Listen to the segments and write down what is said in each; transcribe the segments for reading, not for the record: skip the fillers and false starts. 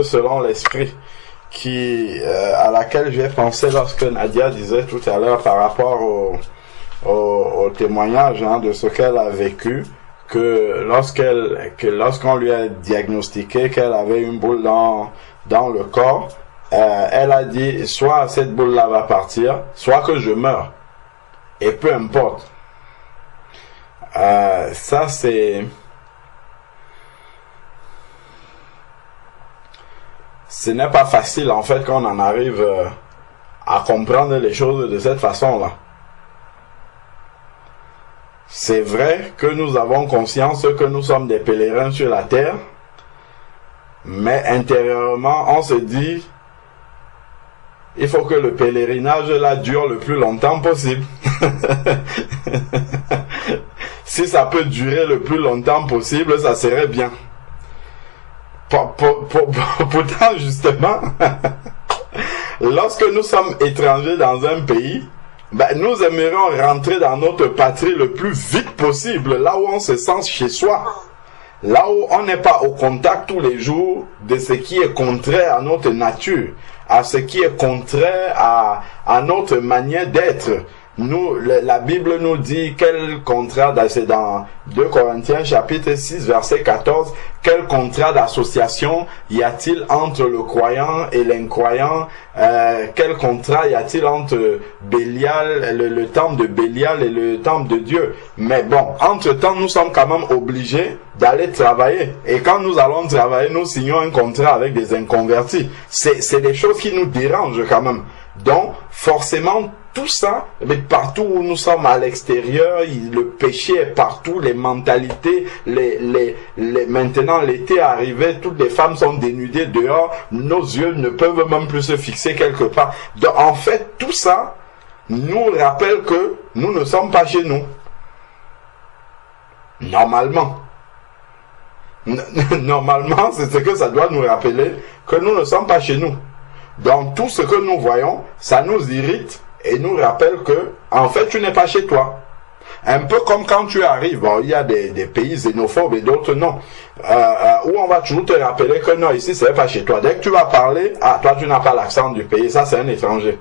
selon l'esprit à laquelle j'ai pensé lorsque Nadia disait tout à l'heure par rapport au témoignage de ce qu'elle a vécu, que lorsqu'on lui a diagnostiqué qu'elle avait une boule dans le corps, elle a dit soit cette boule-là va partir, soit que je meurs. Et peu importe. Ça ce n'est pas facile en fait qu'on en arrive à comprendre les choses de cette façon-là. C'est vrai que nous avons conscience que nous sommes des pèlerins sur la terre, mais intérieurement on se dit il faut que le pèlerinage là dure le plus longtemps possible. Si ça peut durer le plus longtemps possible, ça serait bien. Pourtant, justement, lorsque nous sommes étrangers dans un pays, nous aimerions rentrer dans notre patrie le plus vite possible, là où on se sent chez soi, là où on n'est pas au contact tous les jours de ce qui est contraire à notre nature, à ce qui est contraire à notre manière d'être. La Bible nous dit quel contrat, c'est dans 2 Corinthiens chapitre 6 verset 14, quel contrat d'association y a-t-il entre le croyant et l'incroyant? Quel contrat y a-t-il entre Bélial, le temple de Bélial et le temple de Dieu? Mais bon, entre-temps, nous sommes quand même obligés d'aller travailler. Et quand nous allons travailler, nous signons un contrat avec des inconvertis. C'est des choses qui nous dérangent quand même. Donc, forcément, tout ça, mais partout où nous sommes à l'extérieur, le péché est partout, les mentalités, maintenant l'été est arrivé, toutes les femmes sont dénudées dehors, nos yeux ne peuvent même plus se fixer quelque part. Donc, en fait, tout ça nous rappelle que nous ne sommes pas chez nous. Normalement. Normalement, c'est ce que ça doit nous rappeler, que nous ne sommes pas chez nous. Donc, tout ce que nous voyons, ça nous irrite et nous rappelle que, en fait, tu n'es pas chez toi. Un peu comme quand tu arrives, bon, il y a des pays xénophobes et d'autres non, où on va toujours te rappeler que non, ici, c'est pas chez toi. Dès que tu vas parler, toi, tu n'as pas l'accent du pays, ça, c'est un étranger.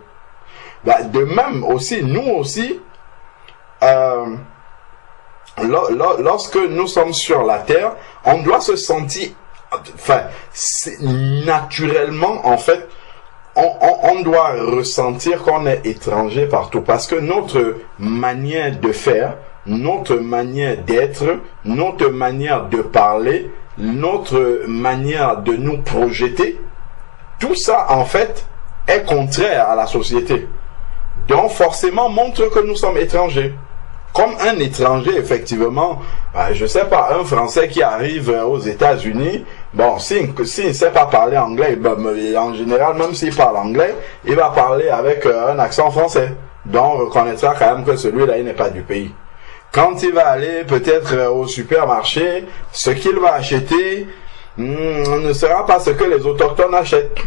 De même aussi, nous aussi, lorsque nous sommes sur la terre, on doit se sentir, naturellement, en fait, on doit ressentir qu'on est étranger partout parce que notre manière de faire, notre manière d'être, notre manière de parler, notre manière de nous projeter, tout ça en fait est contraire à la société. Donc forcément montre que nous sommes étrangers. Comme un étranger, effectivement, je sais pas, un Français qui arrive aux États-Unis, bon, s'il ne sait pas parler anglais, en général, même s'il parle anglais, il va parler avec un accent français. Donc, on reconnaîtra quand même que celui-là, il n'est pas du pays. Quand il va aller peut-être au supermarché, ce qu'il va acheter ne sera pas ce que les autochtones achètent.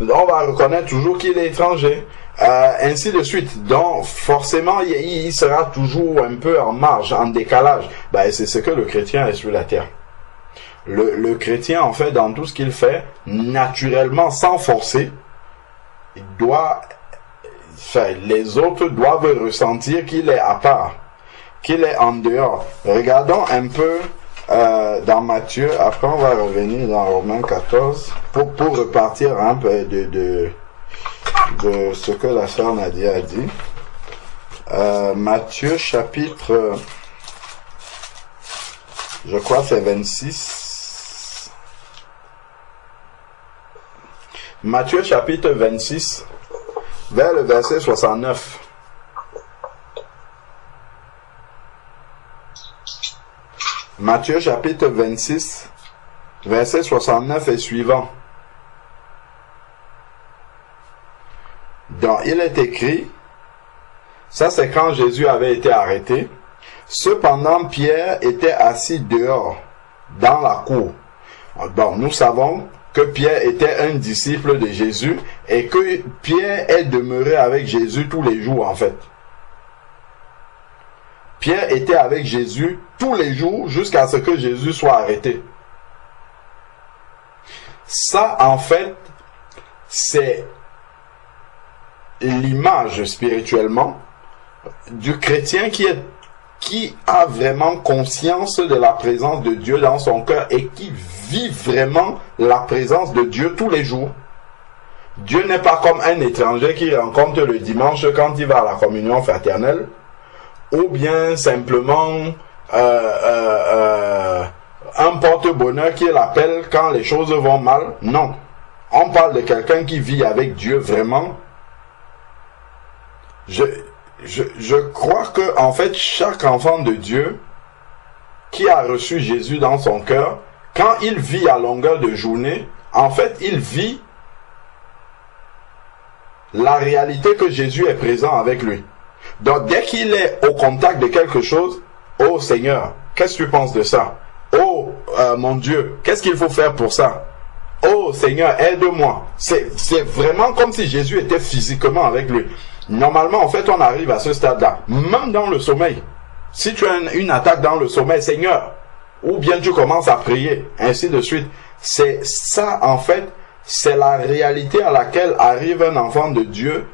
On va reconnaître toujours qu'il est étranger. Ainsi de suite. Donc forcément il sera toujours un peu en marge, en décalage. C'est ce que le chrétien est sur la terre. Le chrétien en fait dans tout ce qu'il fait, naturellement sans forcer, les autres doivent ressentir qu'il est à part, qu'il est en dehors. Regardons un peu dans Matthieu, après on va revenir dans Romains 14 pour repartir un peu de ce que la sœur Nadia a dit. Matthieu chapitre, je crois c'est 26. Matthieu chapitre 26, vers le verset 69. Matthieu chapitre 26, verset 69 et suivant. Donc, il est écrit, ça c'est quand Jésus avait été arrêté. Cependant, Pierre était assis dehors, dans la cour. Bon, nous savons que Pierre était un disciple de Jésus et que Pierre est demeuré avec Jésus tous les jours en fait. Pierre était avec Jésus tous les jours jusqu'à ce que Jésus soit arrêté. Ça, en fait, c'est l'image spirituellement du chrétien qui a vraiment conscience de la présence de Dieu dans son cœur et qui vit vraiment la présence de Dieu tous les jours. Dieu n'est pas comme un étranger qui rencontre le dimanche quand il va à la communion fraternelle, ou bien simplement un porte-bonheur qui l'appelle quand les choses vont mal. Non, on parle de quelqu'un qui vit avec Dieu vraiment. Je crois que en fait chaque enfant de Dieu qui a reçu Jésus dans son cœur, quand il vit à longueur de journée, en fait il vit la réalité que Jésus est présent avec lui. Donc dès qu'il est au contact de quelque chose, oh Seigneur, qu'est-ce que tu penses de ça? Oh mon Dieu, qu'est-ce qu'il faut faire pour ça? Oh Seigneur, aide-moi. C'est vraiment comme si Jésus était physiquement avec lui. Normalement, en fait, on arrive à ce stade-là, même dans le sommeil. Si tu as une attaque dans le sommeil, Seigneur, ou bien tu commences à prier, ainsi de suite. C'est ça, en fait, c'est la réalité à laquelle arrive un enfant de Dieu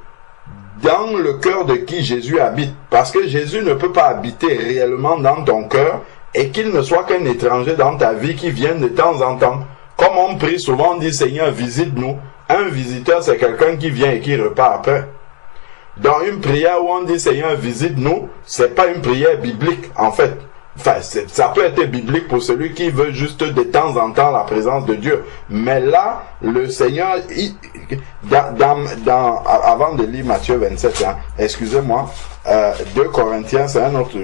dans le cœur de qui Jésus habite. Parce que Jésus ne peut pas habiter réellement dans ton cœur et qu'il ne soit qu'un étranger dans ta vie qui vient de temps en temps. Comme on prie souvent, on dit Seigneur, visite-nous. Un visiteur, c'est quelqu'un qui vient et qui repart après. Dans une prière où on dit Seigneur, visite-nous, c'est pas une prière biblique en fait. Enfin, ça peut être biblique pour celui qui veut juste de temps en temps la présence de Dieu. Mais là, le Seigneur, avant de lire Matthieu 27, hein, excusez-moi, 2 Corinthiens, c'est un autre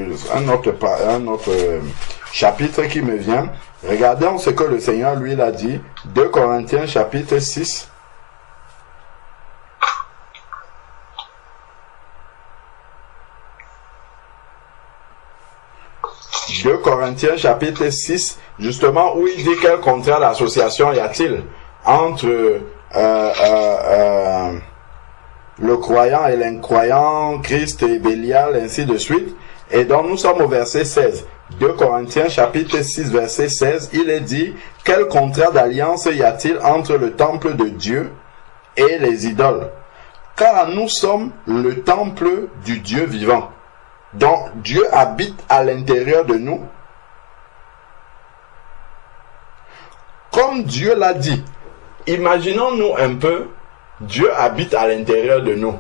chapitre qui me vient. Regardons ce que le Seigneur lui l'a dit. 2 Corinthiens chapitre 6. 2 Corinthiens chapitre 6, justement, où il dit quelle contraire d'association y a-t-il entre le croyant et l'incroyant, Christ et Bélial, ainsi de suite. Et donc nous sommes au verset 16. 2 Corinthiens chapitre 6, verset 16, il est dit, quel contraire d'alliance y a-t-il entre le temple de Dieu et les idoles? Car nous sommes le temple du Dieu vivant. Donc, Dieu habite à l'intérieur de nous. Comme Dieu l'a dit, imaginons-nous un peu, Dieu habite à l'intérieur de nous.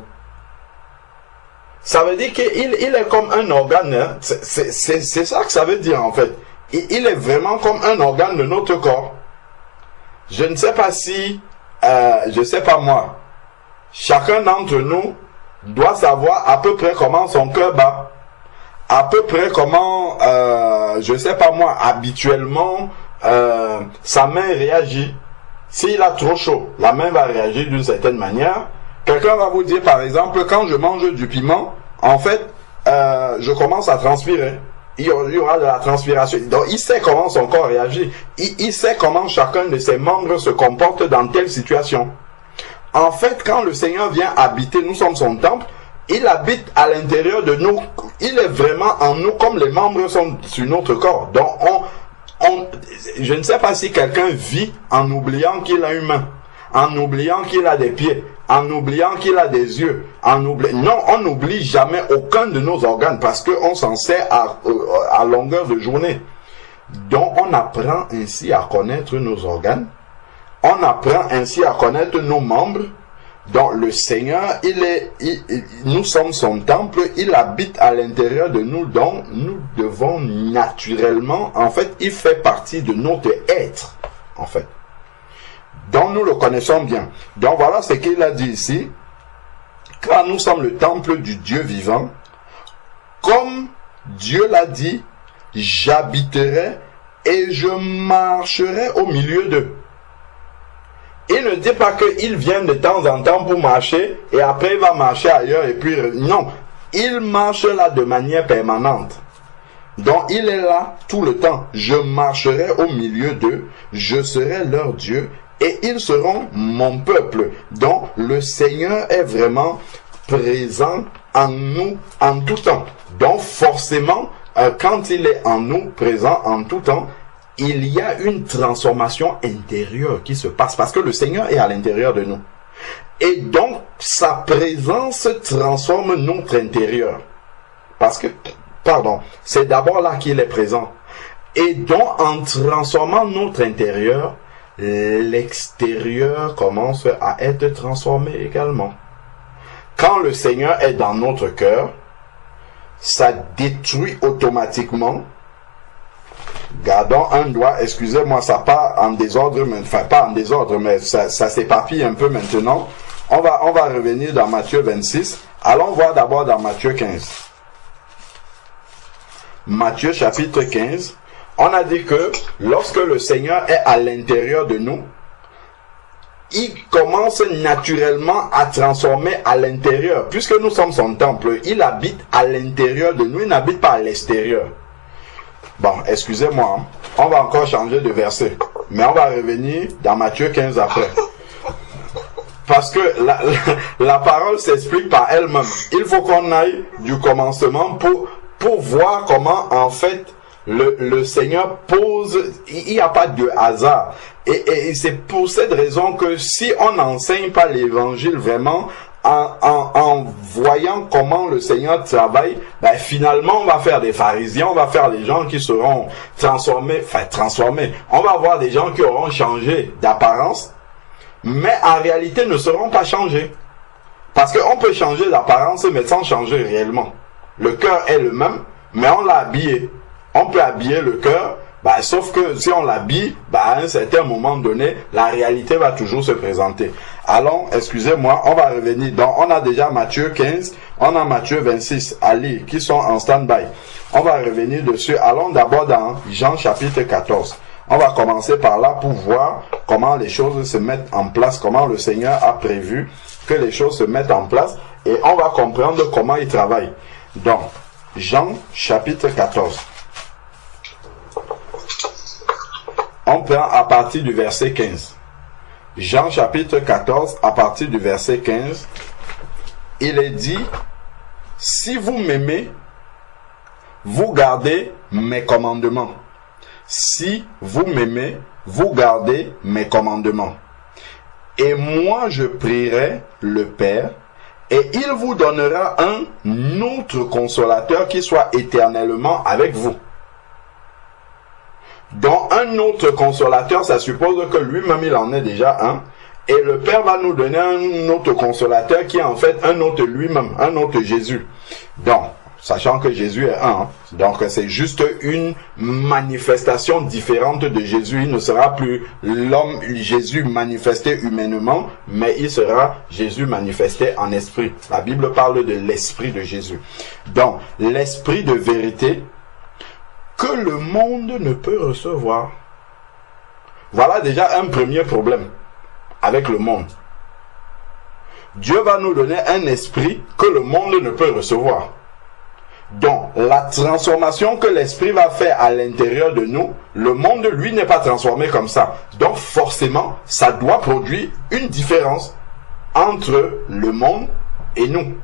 Ça veut dire qu'il est comme un organe, hein? C'est ça que ça veut dire en fait. Il est vraiment comme un organe de notre corps. Je ne sais pas si, je ne sais pas moi, chacun d'entre nous doit savoir à peu près comment son cœur bat. À peu près comment, je sais pas moi, habituellement, sa main réagit. S'il a trop chaud, la main va réagir d'une certaine manière. Quelqu'un va vous dire, par exemple, quand je mange du piment, en fait, je commence à transpirer. Il y aura de la transpiration. Donc, il sait comment son corps réagit. Il sait comment chacun de ses membres se comporte dans telle situation. En fait, quand le Seigneur vient habiter, nous sommes son temple, il habite à l'intérieur de nous. Il est vraiment en nous comme les membres sont sur notre corps. Donc, je ne sais pas si quelqu'un vit en oubliant qu'il a une main, en oubliant qu'il a des pieds, en oubliant qu'il a des yeux. Non, on n'oublie jamais aucun de nos organes parce qu'on s'en sert à longueur de journée. Donc, on apprend ainsi à connaître nos organes. On apprend ainsi à connaître nos membres. Donc le Seigneur, nous sommes son temple, il habite à l'intérieur de nous, donc nous devons naturellement, en fait, il fait partie de notre être, en fait. Donc nous le connaissons bien. Donc voilà ce qu'il a dit ici, car nous sommes le temple du Dieu vivant, comme Dieu l'a dit, j'habiterai et je marcherai au milieu d'eux. Il ne dit pas qu'il vient de temps en temps pour marcher et après il va marcher ailleurs et puis... Non, il marche là de manière permanente. Donc il est là tout le temps. Je marcherai au milieu d'eux, je serai leur Dieu et ils seront mon peuple. Donc le Seigneur est vraiment présent en nous en tout temps. Donc forcément, quand il est en nous, présent en tout temps, il y a une transformation intérieure qui se passe parce que le Seigneur est à l'intérieur de nous. Et donc, sa présence transforme notre intérieur. Parce que, c'est d'abord là qu'il est présent. Et donc, en transformant notre intérieur, l'extérieur commence à être transformé également. Quand le Seigneur est dans notre cœur, ça détruit automatiquement. Gardons un doigt, excusez-moi, ça part en désordre, enfin pas en désordre, mais ça s'éparpille un peu maintenant. On va revenir dans Matthieu 26. Allons voir d'abord dans Matthieu 15. Matthieu chapitre 15. On a dit que lorsque le Seigneur est à l'intérieur de nous, il commence naturellement à transformer à l'intérieur. Puisque nous sommes son temple, il habite à l'intérieur de nous, il n'habite pas à l'extérieur. Bon, excusez-moi, on va encore changer de verset. Mais on va revenir dans Matthieu 15 après. Parce que la parole s'explique par elle-même. Il faut qu'on aille du commencement pour voir comment, en fait, le Seigneur pose. Il n'y a pas de hasard. Et c'est pour cette raison que si on n'enseigne pas l'évangile vraiment, en voyant comment le Seigneur travaille, ben finalement on va faire des pharisiens, on va faire des gens qui seront transformés. On va avoir des gens qui auront changé d'apparence, mais en réalité ne seront pas changés. Parce qu'on peut changer d'apparence mais sans changer réellement. Le cœur est le même, mais on l'a habillé. On peut habiller le cœur, sauf que si on l'habille, à un certain moment donné, la réalité va toujours se présenter. Allons, excusez-moi, on va revenir. Donc, on a déjà Matthieu 15, on a Matthieu 26 à lire, qui sont en stand-by. On va revenir dessus. Allons d'abord dans Jean chapitre 14. On va commencer par là pour voir comment les choses se mettent en place, comment le Seigneur a prévu que les choses se mettent en place, et on va comprendre comment il travaille. Donc, Jean chapitre 14. On prend à partir du verset 15. Jean chapitre 14, à partir du verset 15, il est dit, « Si vous m'aimez, vous gardez mes commandements. Si vous m'aimez, vous gardez mes commandements. Et moi je prierai le Père, et il vous donnera un autre consolateur qui soit éternellement avec vous. » Donc un autre consolateur, ça suppose que lui-même il en est déjà un. Et le Père va nous donner un autre consolateur qui est en fait un autre lui-même, un autre Jésus. Donc, sachant que Jésus est un, donc c'est juste une manifestation différente de Jésus. Il ne sera plus l'homme Jésus manifesté humainement, mais il sera Jésus manifesté en esprit. La Bible parle de l'esprit de Jésus. Donc, l'esprit de vérité que le monde ne peut recevoir. Voilà déjà un premier problème avec le monde. Dieu va nous donner un esprit que le monde ne peut recevoir. Donc, la transformation que l'esprit va faire à l'intérieur de nous, le monde, lui, n'est pas transformé comme ça. Donc, forcément, ça doit produire une différence entre le monde et nous.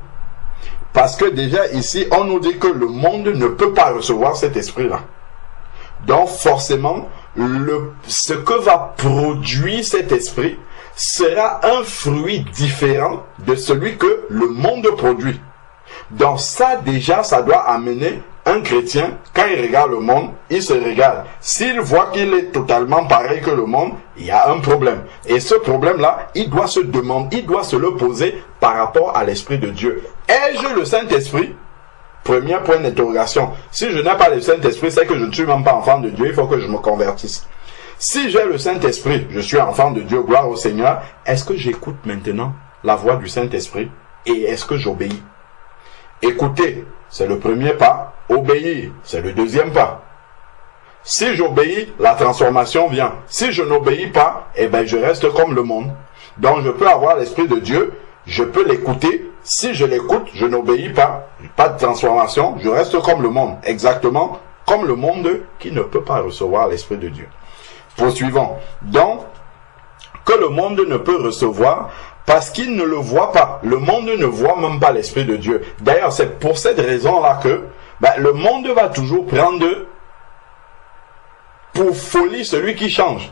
Parce que déjà ici, on nous dit que le monde ne peut pas recevoir cet esprit-là. Donc forcément, ce que va produire cet esprit sera un fruit différent de celui que le monde produit. Donc ça déjà, ça doit amener un chrétien, quand il regarde le monde, il se regarde. S'il voit qu'il est totalement pareil que le monde, il y a un problème. Et ce problème-là, il doit se demander, il doit se le poser par rapport à l'Esprit de Dieu. Ai-je le Saint-Esprit? Premier point d'interrogation. Si je n'ai pas le Saint-Esprit, c'est que je ne suis même pas enfant de Dieu, il faut que je me convertisse. Si j'ai le Saint-Esprit, je suis enfant de Dieu, gloire au Seigneur, est-ce que j'écoute maintenant la voix du Saint-Esprit et est-ce que j'obéis? Écouter, c'est le premier pas. Obéir, c'est le deuxième pas. Si j'obéis, la transformation vient. Si je n'obéis pas, eh ben je reste comme le monde. Donc je peux avoir l'Esprit de Dieu, je peux l'écouter. Si je l'écoute, je n'obéis pas. Pas de transformation, je reste comme le monde. Exactement comme le monde qui ne peut pas recevoir l'Esprit de Dieu. Poursuivons. Donc, que le monde ne peut recevoir parce qu'il ne le voit pas. Le monde ne voit même pas l'Esprit de Dieu. D'ailleurs, c'est pour cette raison-là que le monde va toujours prendre pour folie celui qui change.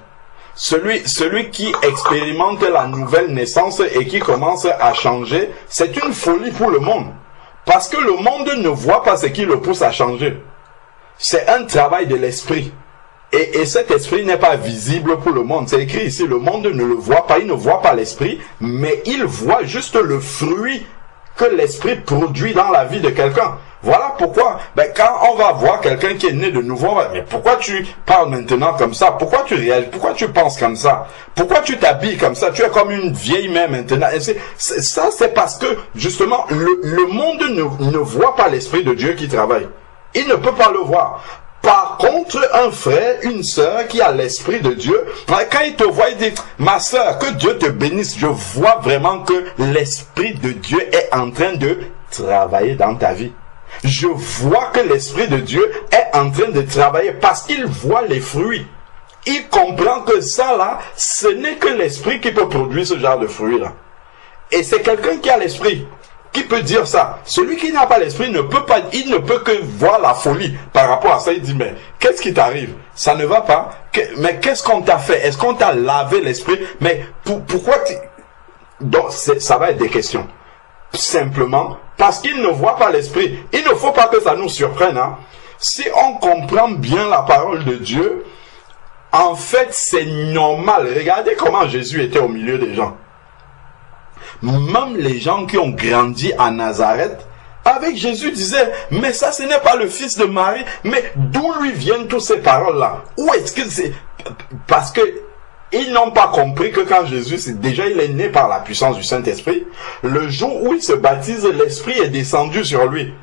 Celui qui expérimente la nouvelle naissance et qui commence à changer, c'est une folie pour le monde. Parce que le monde ne voit pas ce qui le pousse à changer. C'est un travail de l'esprit. Et cet esprit n'est pas visible pour le monde. C'est écrit ici, le monde ne le voit pas, il ne voit pas l'esprit, mais il voit juste le fruit que l'esprit produit dans la vie de quelqu'un. Voilà pourquoi, quand on va voir quelqu'un qui est né de nouveau, on va, mais pourquoi tu parles maintenant comme ça? Pourquoi tu réagis? Pourquoi tu penses comme ça? Pourquoi tu t'habilles comme ça? Tu es comme une vieille mère maintenant. Et ça, c'est parce que, justement, le monde ne voit pas l'esprit de Dieu qui travaille. Il ne peut pas le voir. Par contre, un frère, une sœur qui a l'esprit de Dieu, quand il te voit, il dit, ma sœur, que Dieu te bénisse. Je vois vraiment que l'esprit de Dieu est en train de travailler dans ta vie. Je vois que l'esprit de Dieu est en train de travailler parce qu'il voit les fruits. Il comprend que ça là, ce n'est que l'esprit qui peut produire ce genre de fruits là. Et c'est quelqu'un qui a l'esprit qui peut dire ça. Celui qui n'a pas l'esprit ne peut pas, il ne peut que voir la folie par rapport à ça. Il dit, mais qu'est-ce qui t'arrive? Ça ne va pas? Mais qu'est-ce qu'on t'a fait? Est-ce qu'on t'a lavé l'esprit? Mais pourquoi Donc, ça va être des questions. Simplement, parce qu'il ne voit pas l'esprit. Il ne faut pas que ça nous surprenne. Hein. Si on comprend bien la parole de Dieu, en fait, c'est normal. Regardez comment Jésus était au milieu des gens. Même les gens qui ont grandi à Nazareth, avec Jésus disaient, mais ça ce n'est pas le fils de Marie, mais d'où lui viennent toutes ces paroles-là? Où est-ce que c'est? Parce que ils n'ont pas compris que quand Jésus, déjà il est né par la puissance du Saint-Esprit, le jour où il se baptise, l'Esprit est descendu sur lui.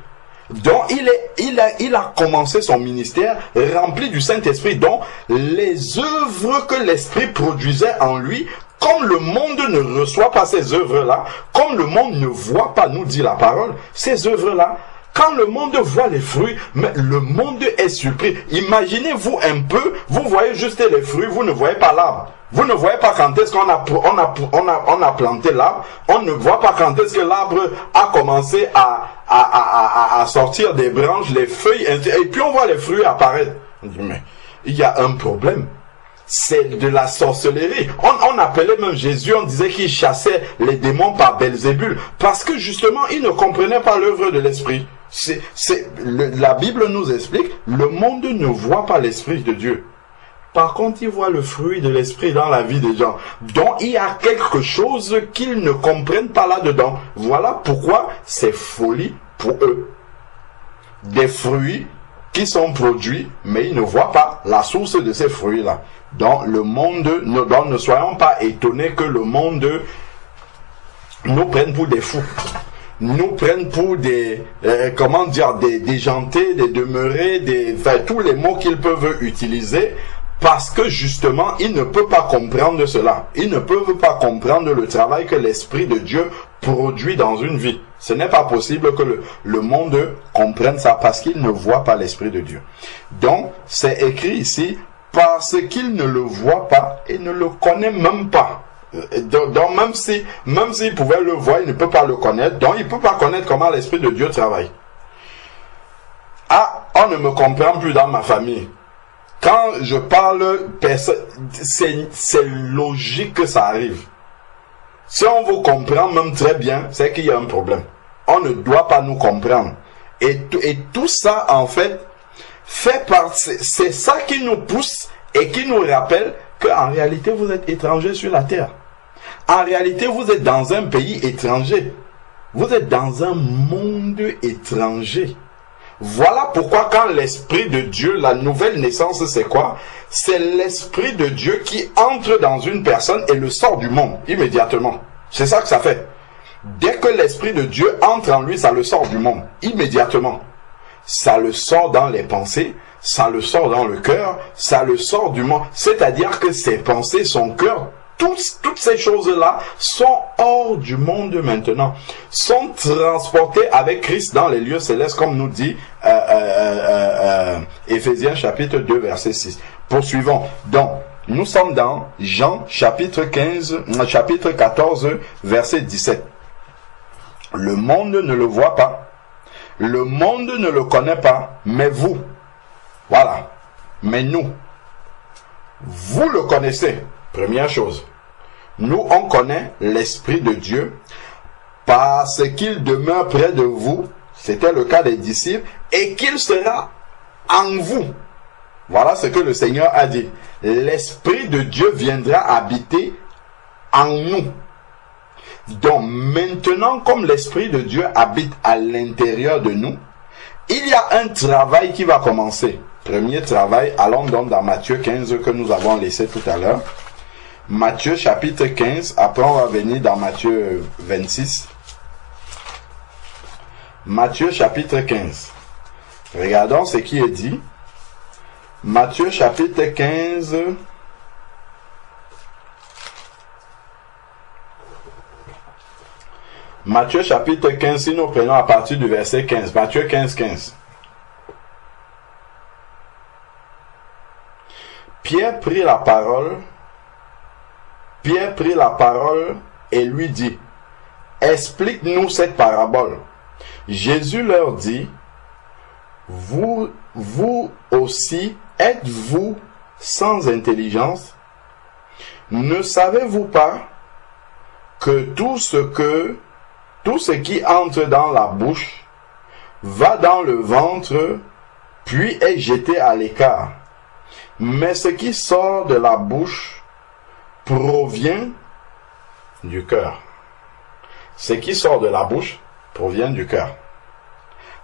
Donc il a commencé son ministère rempli du Saint-Esprit, dont les œuvres que l'Esprit produisait en lui, comme le monde ne reçoit pas ces œuvres-là, comme le monde ne voit pas, nous dit la parole, ces œuvres-là, quand le monde voit les fruits, mais le monde est surpris. Imaginez-vous un peu, vous voyez juste les fruits, vous ne voyez pas l'arbre. Vous ne voyez pas quand est-ce qu'on a planté l'arbre, on ne voit pas quand est-ce que l'arbre a commencé à sortir des branches, les feuilles, et puis on voit les fruits apparaître. On dit, mais il y a un problème. C'est de la sorcellerie. On appelait même Jésus, on disait qu'il chassait les démons par Belzébul, parce que justement, il ne comprenait pas l'œuvre de l'esprit. La Bible nous explique, le monde ne voit pas l'esprit de Dieu. Par contre, il voit le fruit de l'esprit dans la vie des gens. Donc, il y a quelque chose qu'ils ne comprennent pas là-dedans. Voilà pourquoi c'est folie pour eux. Des fruits qui sont produits, mais ils ne voient pas la source de ces fruits-là. Donc, ne soyons pas étonnés que le monde nous prenne pour des fous. Nous prennent pour des, des déjantés, des demeurés, tous les mots qu'ils peuvent utiliser, parce que justement, ils ne peuvent pas comprendre cela. Ils ne peuvent pas comprendre le travail que l'Esprit de Dieu produit dans une vie. Ce n'est pas possible que le monde comprenne ça, parce qu'il ne voit pas l'Esprit de Dieu. Donc, c'est écrit ici, parce qu'il ne le voit pas et ne le connaît même pas. Donc même s'il pouvait le voir, il ne peut pas le connaître. Donc il ne peut pas connaître comment l'Esprit de Dieu travaille. Ah, on ne me comprend plus dans ma famille. Quand je parle, c'est logique que ça arrive. Si on vous comprend même très bien, c'est qu'il y a un problème. On ne doit pas nous comprendre. Et tout ça, en fait c'est ça qui nous pousse et qui nous rappelle qu'en réalité, vous êtes étrangers sur la terre. En réalité, vous êtes dans un pays étranger. Vous êtes dans un monde étranger. Voilà pourquoi quand l'Esprit de Dieu, la nouvelle naissance, c'est quoi? C'est l'Esprit de Dieu qui entre dans une personne et le sort du monde immédiatement. C'est ça que ça fait. Dès que l'Esprit de Dieu entre en lui, ça le sort du monde immédiatement. Ça le sort dans les pensées, ça le sort dans le cœur, ça le sort du monde. C'est-à-dire que ses pensées, son cœur, toutes ces choses-là sont hors du monde maintenant, sont transportées avec Christ dans les lieux célestes, comme nous dit Éphésiens chapitre 2, verset 6. Poursuivons. Donc, nous sommes dans Jean chapitre 14, verset 17. Le monde ne le voit pas. Le monde ne le connaît pas, mais vous, voilà, mais nous, Vous le connaissez. Première chose. Nous, on connaît l'Esprit de Dieu parce qu'il demeure près de vous. C'était le cas des disciples. Et qu'il sera en vous. Voilà ce que le Seigneur a dit. L'Esprit de Dieu viendra habiter en nous. Donc maintenant, comme l'Esprit de Dieu habite à l'intérieur de nous, il y a un travail qui va commencer. Premier travail, allons donc dans Matthieu 15 que nous avons laissé tout à l'heure. Matthieu chapitre 15, après on va venir dans Matthieu 26. Matthieu chapitre 15. Regardons ce qui est dit. Matthieu chapitre 15. Matthieu chapitre 15, si nous prenons à partir du verset 15. Matthieu 15, 15. Pierre prit la parole et lui dit, explique-nous cette parabole. Jésus leur dit, vous aussi êtes-vous sans intelligence? Ne savez-vous pas que tout ce qui entre dans la bouche va dans le ventre, puis est jeté à l'écart. Mais ce qui sort de la bouche provient du cœur. Ce qui sort de la bouche provient du cœur.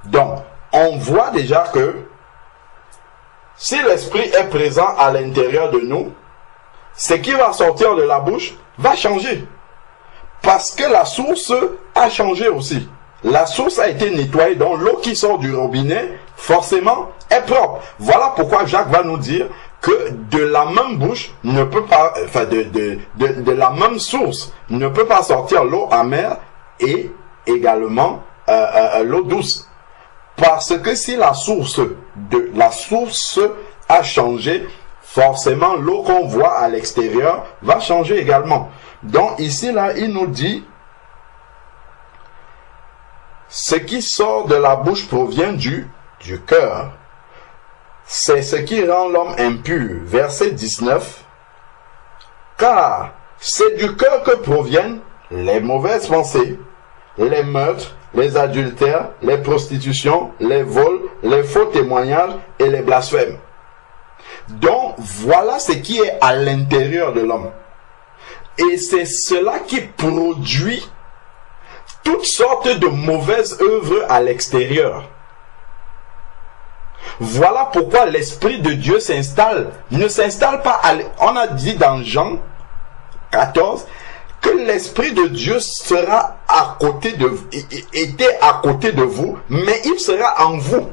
Donc, on voit déjà que si l'esprit est présent à l'intérieur de nous, ce qui va sortir de la bouche va changer. Parce que la source a changé aussi. La source a été nettoyée, donc l'eau qui sort du robinet, forcément, est propre. Voilà pourquoi Jacques va nous dire que de la même bouche ne peut pas, enfin de la même source ne peut pas sortir l'eau amère et également l'eau douce. Parce que si la source a changé, forcément l'eau qu'on voit à l'extérieur va changer également. Donc ici là, il nous dit, ce qui sort de la bouche provient du cœur. C'est ce qui rend l'homme impur. Verset 19. Car c'est du cœur que proviennent les mauvaises pensées, les meurtres, les adultères, les prostitutions, les vols, les faux témoignages et les blasphèmes. Donc voilà ce qui est à l'intérieur de l'homme. Et c'est cela qui produit toutes sortes de mauvaises œuvres à l'extérieur. Voilà pourquoi l'Esprit de Dieu ne s'installe pas. On a dit dans Jean 14 que l'Esprit de Dieu sera était à côté de vous, mais il sera en vous.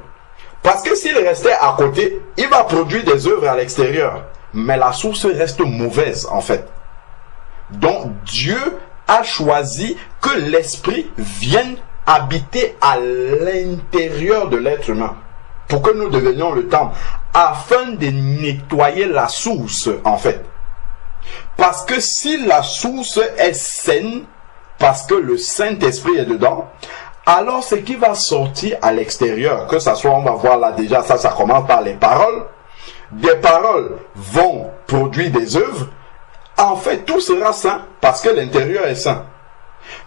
Parce que s'il restait à côté, il va produire des œuvres à l'extérieur. Mais la source reste mauvaise en fait. Donc Dieu a choisi que l'Esprit vienne habiter à l'intérieur de l'être humain. Pour que nous devenions le temple. Afin de nettoyer la source en fait. Parce que si la source est saine, parce que le Saint-Esprit est dedans, alors ce qui va sortir à l'extérieur, que ça soit, on va voir là déjà, ça commence par les paroles. Des paroles vont produire des œuvres. En fait, tout sera sain parce que l'intérieur est sain.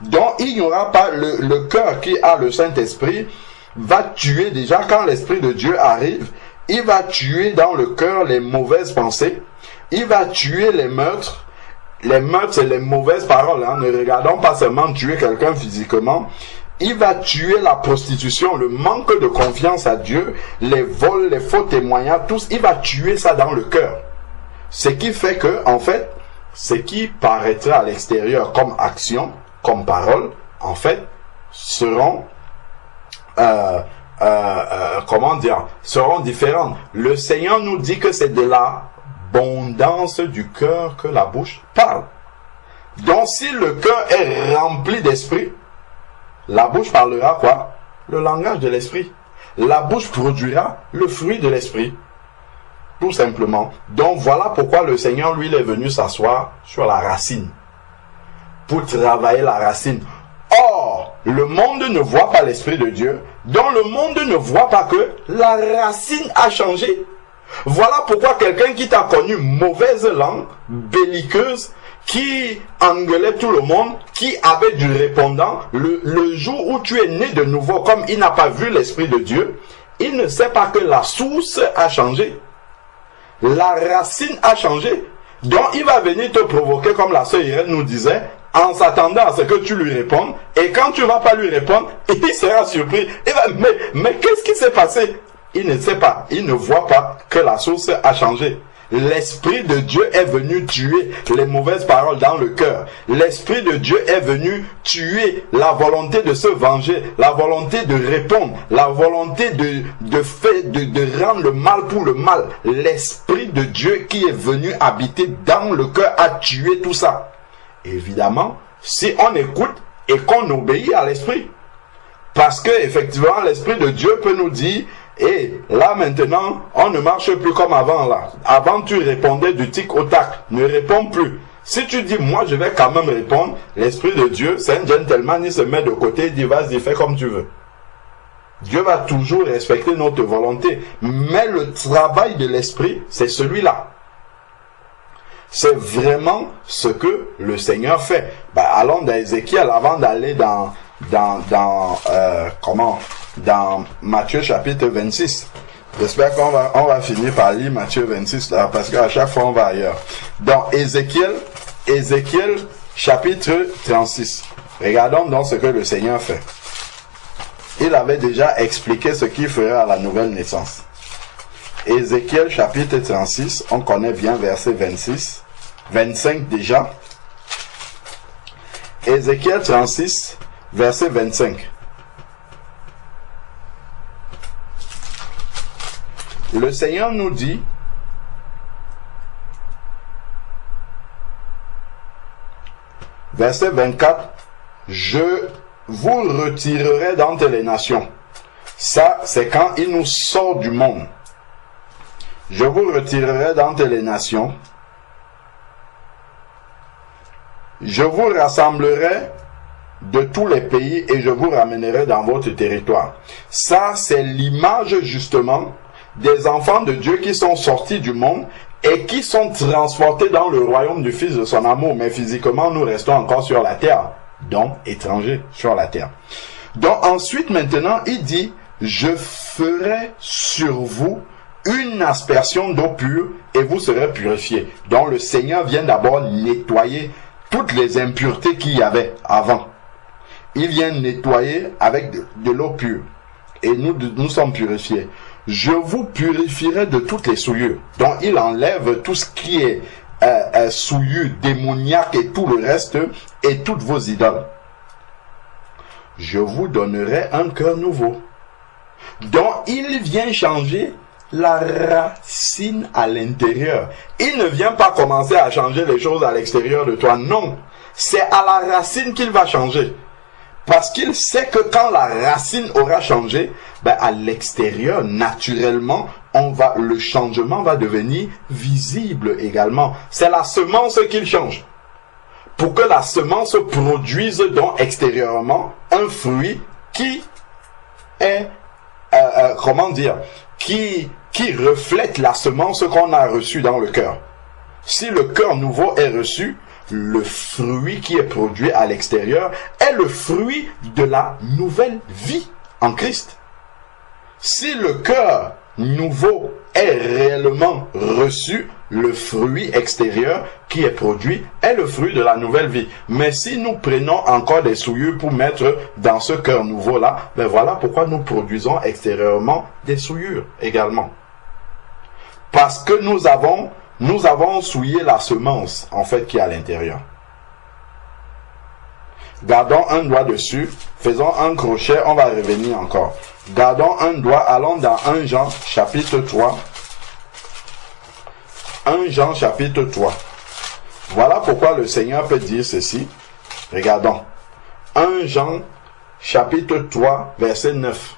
Donc, il n'y aura pas le cœur qui a le Saint-Esprit va tuer déjà quand l'Esprit de Dieu arrive. Il va tuer dans le cœur les mauvaises pensées. Il va tuer les meurtres. Les meurtres, c'est les mauvaises paroles. Ne regardons pas seulement tuer quelqu'un physiquement. Il va tuer la prostitution, le manque de confiance à Dieu, les vols, les faux témoignages, tous. Il va tuer ça dans le cœur. Ce qui fait que, en fait, ce qui paraîtra à l'extérieur comme action, comme parole, en fait, seront seront différentes. Le Seigneur nous dit que c'est de l'abondance du cœur que la bouche parle. Donc si le cœur est rempli d'esprit, la bouche parlera quoi? Le langage de l'esprit. La bouche produira le fruit de l'esprit. Tout simplement. Donc voilà pourquoi le Seigneur, lui, il est venu s'asseoir sur la racine. Pour travailler la racine. Or, le monde ne voit pas l'Esprit de Dieu. Donc le monde ne voit pas que la racine a changé. Voilà pourquoi quelqu'un qui t'a connu mauvaise langue, belliqueuse, qui engueulait tout le monde, qui avait du répondant, le jour où tu es né de nouveau, comme il n'a pas vu l'Esprit de Dieu, il ne sait pas que la source a changé. La racine a changé. Donc il va venir te provoquer, comme la sœur Irène nous disait, en s'attendant à ce que tu lui répondes. Et quand tu ne vas pas lui répondre, il sera surpris. Il va, mais qu'est-ce qui s'est passé? Il ne sait pas, il ne voit pas que la source a changé. L'Esprit de Dieu est venu tuer les mauvaises paroles dans le cœur. L'Esprit de Dieu est venu tuer la volonté de se venger, la volonté de répondre, la volonté de rendre le mal pour le mal. L'Esprit de Dieu qui est venu habiter dans le cœur a tué tout ça. Évidemment, si on écoute et qu'on obéit à l'Esprit. Parce que effectivement, l'Esprit de Dieu peut nous dire: et là maintenant, on ne marche plus comme avant là. Avant tu répondais du tic au tac, ne réponds plus. Si tu dis moi je vais quand même répondre, l'Esprit de Dieu, c'est un gentleman, il se met de côté, il dit vas-y, fais comme tu veux. Dieu va toujours respecter notre volonté. Mais le travail de l'Esprit, c'est celui-là. C'est vraiment ce que le Seigneur fait. Allons dans Ézéchiel avant d'aller dans Matthieu chapitre 26. J'espère qu'on va finir par lire Matthieu 26 là, parce qu'à chaque fois on va ailleurs. Dans Ézéchiel chapitre 36. Regardons donc ce que le Seigneur fait. Il avait déjà expliqué ce qu'il ferait à la nouvelle naissance. Ézéchiel chapitre 36, on connaît bien verset 26, 25 déjà. Ézéchiel 36, verset 25. Le Seigneur nous dit, verset 24, je vous retirerai d'entre les nations. Ça, c'est quand il nous sort du monde. Je vous retirerai d'entre les nations. Je vous rassemblerai de tous les pays et je vous ramènerai dans votre territoire. Ça, c'est l'image justement des enfants de Dieu qui sont sortis du monde et qui sont transportés dans le royaume du Fils de son amour. Mais physiquement, nous restons encore sur la terre, donc étrangers sur la terre. Donc ensuite, maintenant, il dit, je ferai sur vous une aspersion d'eau pure et vous serez purifiés. Donc le Seigneur vient d'abord nettoyer toutes les impuretés qu'il y avait avant. Il vient nettoyer avec de l'eau pure. Et nous sommes purifiés. Je vous purifierai de toutes les souillures. Donc il enlève tout ce qui est souillure, démoniaque et tout le reste, et toutes vos idoles. Je vous donnerai un cœur nouveau. Donc il vient changer la racine à l'intérieur. Il ne vient pas commencer à changer les choses à l'extérieur de toi. Non, c'est à la racine qu'il va changer. Parce qu'il sait que quand la racine aura changé, à l'extérieur, naturellement, le changement va devenir visible également. C'est la semence qu'il change. Pour que la semence produise donc extérieurement un fruit qui est, qui reflète la semence qu'on a reçue dans le cœur. Si le cœur nouveau est reçu, le fruit qui est produit à l'extérieur est le fruit de la nouvelle vie en Christ. Si le cœur nouveau est réellement reçu, le fruit extérieur qui est produit est le fruit de la nouvelle vie. Mais si nous prenons encore des souillures pour mettre dans ce cœur nouveau-là, voilà pourquoi nous produisons extérieurement des souillures également. Parce que nous avons souillé la semence, en fait, qui est à l'intérieur. Gardons un doigt dessus, faisons un crochet, on va revenir encore. Gardons un doigt, allons dans 1 Jean, chapitre 3. 1 Jean, chapitre 3. Voilà pourquoi le Seigneur peut dire ceci. Regardons. 1 Jean, chapitre 3, verset 9.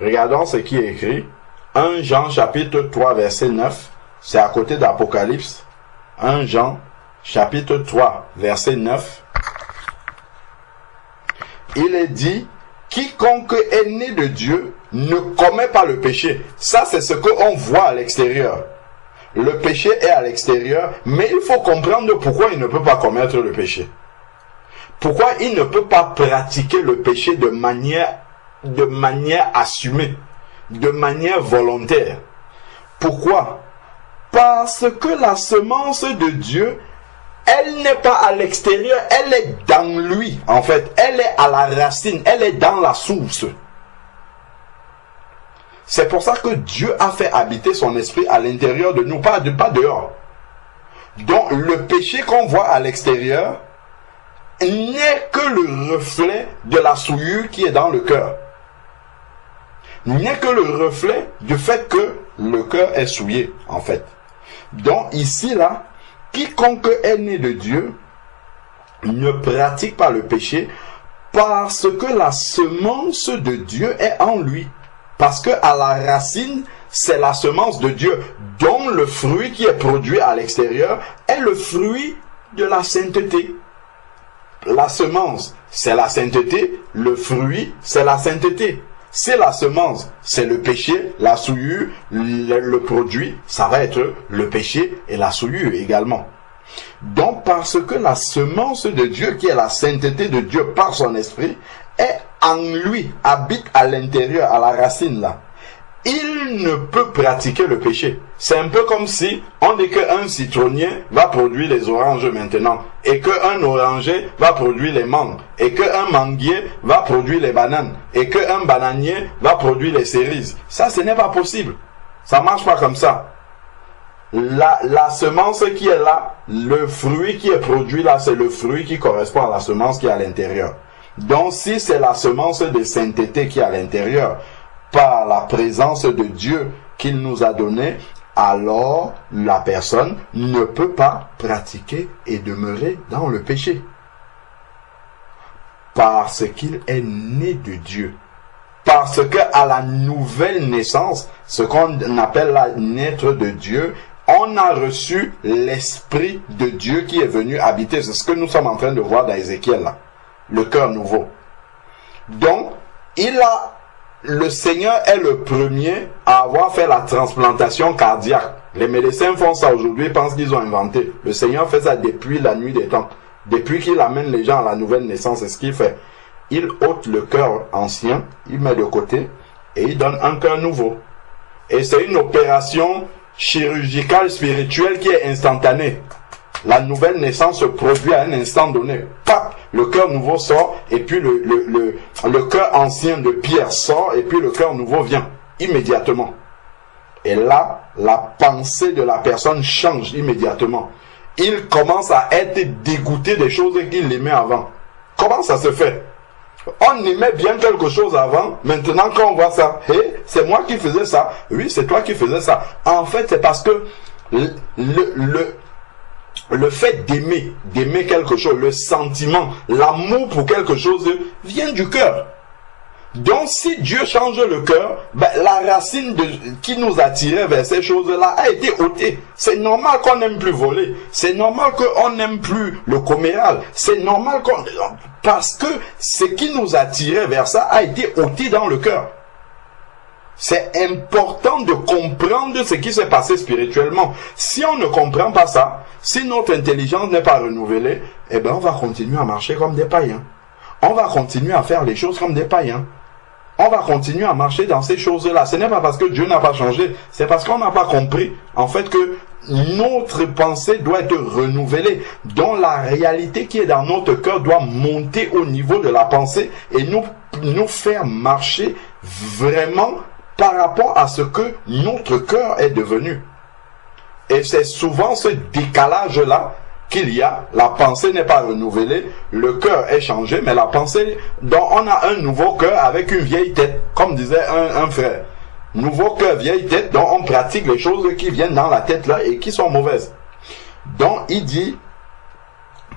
Regardons ce qui est écrit. 1 Jean chapitre 3 verset 9, c'est à côté d'Apocalypse. 1 Jean chapitre 3 verset 9. Il est dit, quiconque est né de Dieu ne commet pas le péché. Ça, c'est ce qu'on voit à l'extérieur. Le péché est à l'extérieur, mais il faut comprendre pourquoi il ne peut pas commettre le péché. Pourquoi il ne peut pas pratiquer le péché de manière assumée, de manière volontaire. Pourquoi? Parce que la semence de Dieu, elle n'est pas à l'extérieur, elle est dans lui, en fait. Elle est à la racine, elle est dans la source. C'est pour ça que Dieu a fait habiter son esprit à l'intérieur de nous, pas dehors. Donc, le péché qu'on voit à l'extérieur n'est que le reflet de la souillure qui est dans le cœur. N'est que le reflet du fait que le cœur est souillé, en fait. Donc, ici, là, quiconque est né de Dieu ne pratique pas le péché parce que la semence de Dieu est en lui. Parce que à la racine, c'est la semence de Dieu, dont le fruit qui est produit à l'extérieur est le fruit de la sainteté. La semence, c'est la sainteté, le fruit, c'est la sainteté. C'est la semence, c'est le péché, la souillure, le produit, ça va être le péché et la souillure également. Donc, parce que la semence de Dieu, qui est la sainteté de Dieu par son esprit, est en lui, habite à l'intérieur, à la racine là, il ne peut pratiquer le péché. C'est un peu comme si on dit qu'un citronnier va produire les oranges maintenant, et qu'un oranger va produire les mangues, et qu'un manguier va produire les bananes, et qu'un bananier va produire les cerises. Ça, ce n'est pas possible. Ça marche pas comme ça. La semence qui est là, le fruit qui est produit là, c'est le fruit qui correspond à la semence qui est à l'intérieur. Donc, si c'est la semence de sainteté qui est à l'intérieur, par la présence de Dieu qu'il nous a donnée, alors la personne ne peut pas pratiquer et demeurer dans le péché. Parce qu'il est né de Dieu. Parce que à la nouvelle naissance, ce qu'on appelle la naître de Dieu, on a reçu l'Esprit de Dieu qui est venu habiter. C'est ce que nous sommes en train de voir dans Ézéchiel là. Le cœur nouveau. Donc, le Seigneur est le premier à avoir fait la transplantation cardiaque. Les médecins font ça aujourd'hui, ils pensent qu'ils ont inventé. Le Seigneur fait ça depuis la nuit des temps. Depuis qu'il amène les gens à la nouvelle naissance, c'est ce qu'il fait. Il ôte le cœur ancien, il met de côté et il donne un cœur nouveau. Et c'est une opération chirurgicale spirituelle qui est instantanée. La nouvelle naissance se produit à un instant donné. Pap, le cœur nouveau sort et puis le cœur ancien de Pierre sort et puis le cœur nouveau vient immédiatement. Et là, la pensée de la personne change immédiatement. Il commence à être dégoûté des choses qu'il aimait avant. Comment ça se fait? On aimait bien quelque chose avant, maintenant quand on voit ça, hey, c'est moi qui faisais ça, oui c'est toi qui faisais ça. En fait c'est parce que le fait d'aimer quelque chose, le sentiment, l'amour pour quelque chose vient du cœur. Donc si Dieu change le cœur, la racine qui nous attirait vers ces choses-là a été ôtée. C'est normal qu'on n'aime plus voler. C'est normal qu'on n'aime plus le comméral. C'est normal parce que ce qui nous attirait vers ça a été ôté dans le cœur. C'est important de comprendre ce qui s'est passé spirituellement. Si on ne comprend pas ça, si notre intelligence n'est pas renouvelée, on va continuer à marcher comme des païens. On va continuer à faire les choses comme des païens. On va continuer à marcher dans ces choses-là. Ce n'est pas parce que Dieu n'a pas changé, c'est parce qu'on n'a pas compris, en fait, que notre pensée doit être renouvelée, dont la réalité qui est dans notre cœur doit monter au niveau de la pensée et nous faire marcher vraiment par rapport à ce que notre cœur est devenu. Et c'est souvent ce décalage-là qu'il y a. La pensée n'est pas renouvelée, le cœur est changé, mais la pensée, donc on a un nouveau cœur avec une vieille tête, comme disait un frère. Nouveau cœur, vieille tête, donc on pratique les choses qui viennent dans la tête là et qui sont mauvaises. Donc il dit,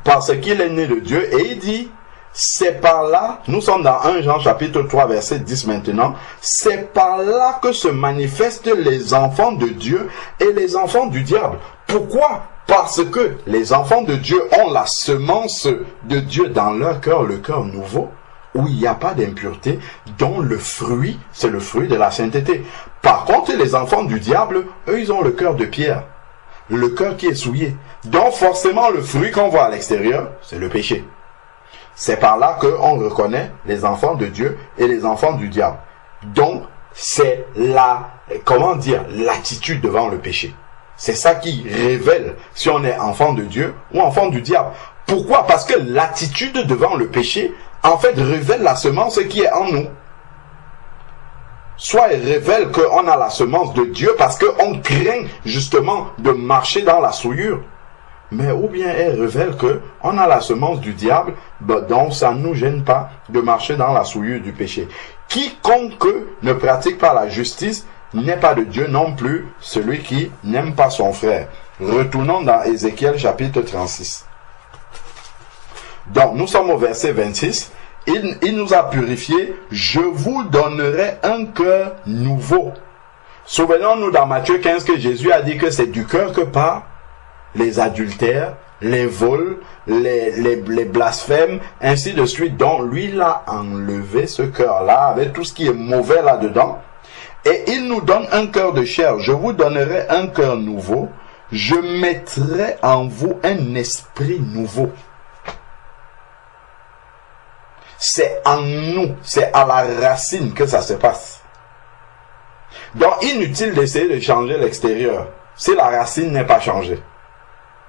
parce qu'il est né de Dieu, et il dit, c'est par là, nous sommes dans 1 Jean chapitre 3 verset 10 maintenant, c'est par là que se manifestent les enfants de Dieu et les enfants du diable. Pourquoi? Parce que les enfants de Dieu ont la semence de Dieu dans leur cœur, le cœur nouveau. où il n'y a pas d'impureté, dont le fruit, c'est le fruit de la sainteté. Par contre, les enfants du diable, eux, ils ont le cœur de pierre, le cœur qui est souillé. Donc forcément, le fruit qu'on voit à l'extérieur, c'est le péché. C'est par là qu'on reconnaît les enfants de Dieu et les enfants du diable. Donc, c'est l'attitude devant le péché. C'est ça qui révèle si on est enfant de Dieu ou enfant du diable. Pourquoi? Parce que l'attitude devant le péché, en fait, révèle la semence qui est en nous. Soit elle révèle qu'on a la semence de Dieu parce qu'on craint justement de marcher dans la souillure. Mais ou bien elle révèle qu'on a la semence du diable, donc ça ne nous gêne pas de marcher dans la souillure du péché. Quiconque ne pratique pas la justice n'est pas de Dieu non plus, celui qui n'aime pas son frère. Retournons dans Ézéchiel chapitre 36. Donc nous sommes au verset 26. Il nous a purifiés, je vous donnerai un cœur nouveau. Souvenons-nous dans Matthieu 15 que Jésus a dit que c'est du cœur que part les adultères, les vols, les blasphèmes, ainsi de suite. Donc lui, il a enlevé ce cœur-là avec tout ce qui est mauvais là-dedans. Et il nous donne un cœur de chair. Je vous donnerai un cœur nouveau. Je mettrai en vous un esprit nouveau. C'est en nous, c'est à la racine que ça se passe. Donc inutile d'essayer de changer l'extérieur si la racine n'est pas changée.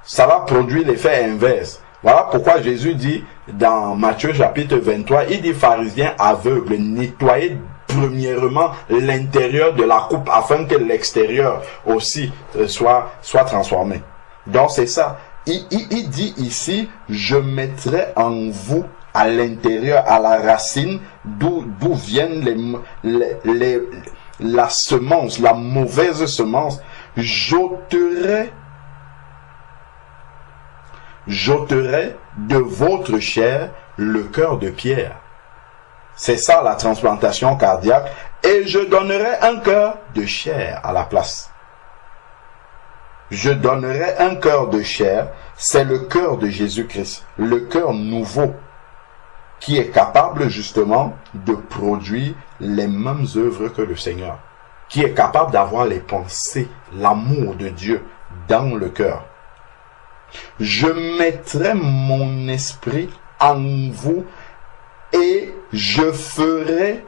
Ça va produire l'effet inverse. Voilà pourquoi Jésus dit dans Matthieu chapitre 23, il dit pharisiens aveugles, nettoyez premièrement l'intérieur de la coupe afin que l'extérieur aussi soit transformé. Donc c'est ça. Il dit ici, je mettrai en vous à l'intérieur, à la racine, d'où viennent la semence, la mauvaise semence, j'ôterai de votre chair le cœur de pierre. C'est ça la transplantation cardiaque. Et je donnerai un cœur de chair à la place. Je donnerai un cœur de chair. C'est le cœur de Jésus-Christ. Le cœur nouveau. Qui est capable justement de produire les mêmes œuvres que le Seigneur. Qui est capable d'avoir les pensées, l'amour de Dieu dans le cœur. Je mettrai mon esprit en vous et je ferai,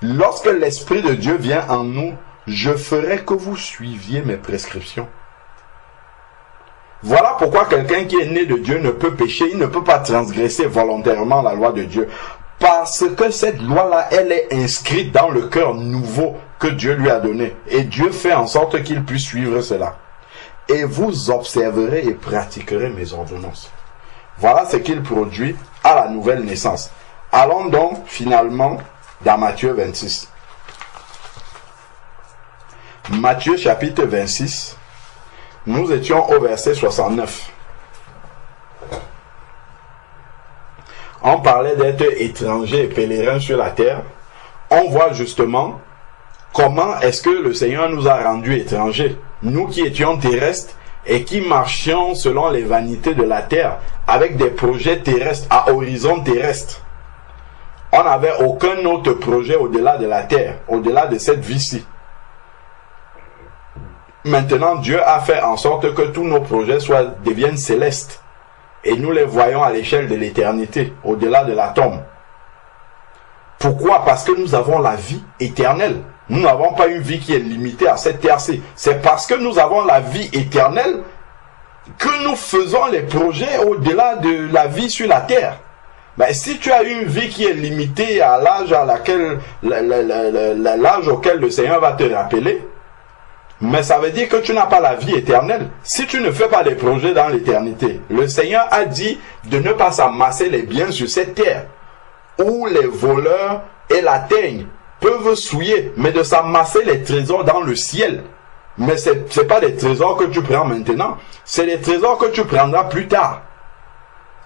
lorsque l'esprit de Dieu vient en nous, je ferai que vous suiviez mes prescriptions. Voilà pourquoi quelqu'un qui est né de Dieu ne peut pécher, il ne peut pas transgresser volontairement la loi de Dieu. Parce que cette loi-là, elle est inscrite dans le cœur nouveau que Dieu lui a donné. Et Dieu fait en sorte qu'il puisse suivre cela. Et vous observerez et pratiquerez mes ordonnances. Voilà ce qu'il produit à la nouvelle naissance. Allons donc finalement dans Matthieu 26. Matthieu chapitre 26. Nous étions au verset 69. On parlait d'être étranger et pèlerin sur la terre. On voit justement comment est-ce que le Seigneur nous a rendus étrangers. Nous qui étions terrestres et qui marchions selon les vanités de la terre, avec des projets terrestres, à horizon terrestre. On n'avait aucun autre projet au-delà de la terre, au-delà de cette vie-ci. Maintenant, Dieu a fait en sorte que tous nos projets deviennent célestes. Et nous les voyons à l'échelle de l'éternité, au-delà de la tombe. Pourquoi? Parce que nous avons la vie éternelle. Nous n'avons pas une vie qui est limitée à cette terre-ci. C'est parce que nous avons la vie éternelle que nous faisons les projets au-delà de la vie sur la terre. Ben, si tu as une vie qui est limitée à l'âge auquel le Seigneur va te rappeler, mais ça veut dire que tu n'as pas la vie éternelle. Si tu ne fais pas des projets dans l'éternité, le Seigneur a dit de ne pas s'amasser les biens sur cette terre, où les voleurs et la teigne peuvent souiller, mais de s'amasser les trésors dans le ciel. Mais ce n'est pas des trésors que tu prends maintenant, c'est des trésors que tu prendras plus tard.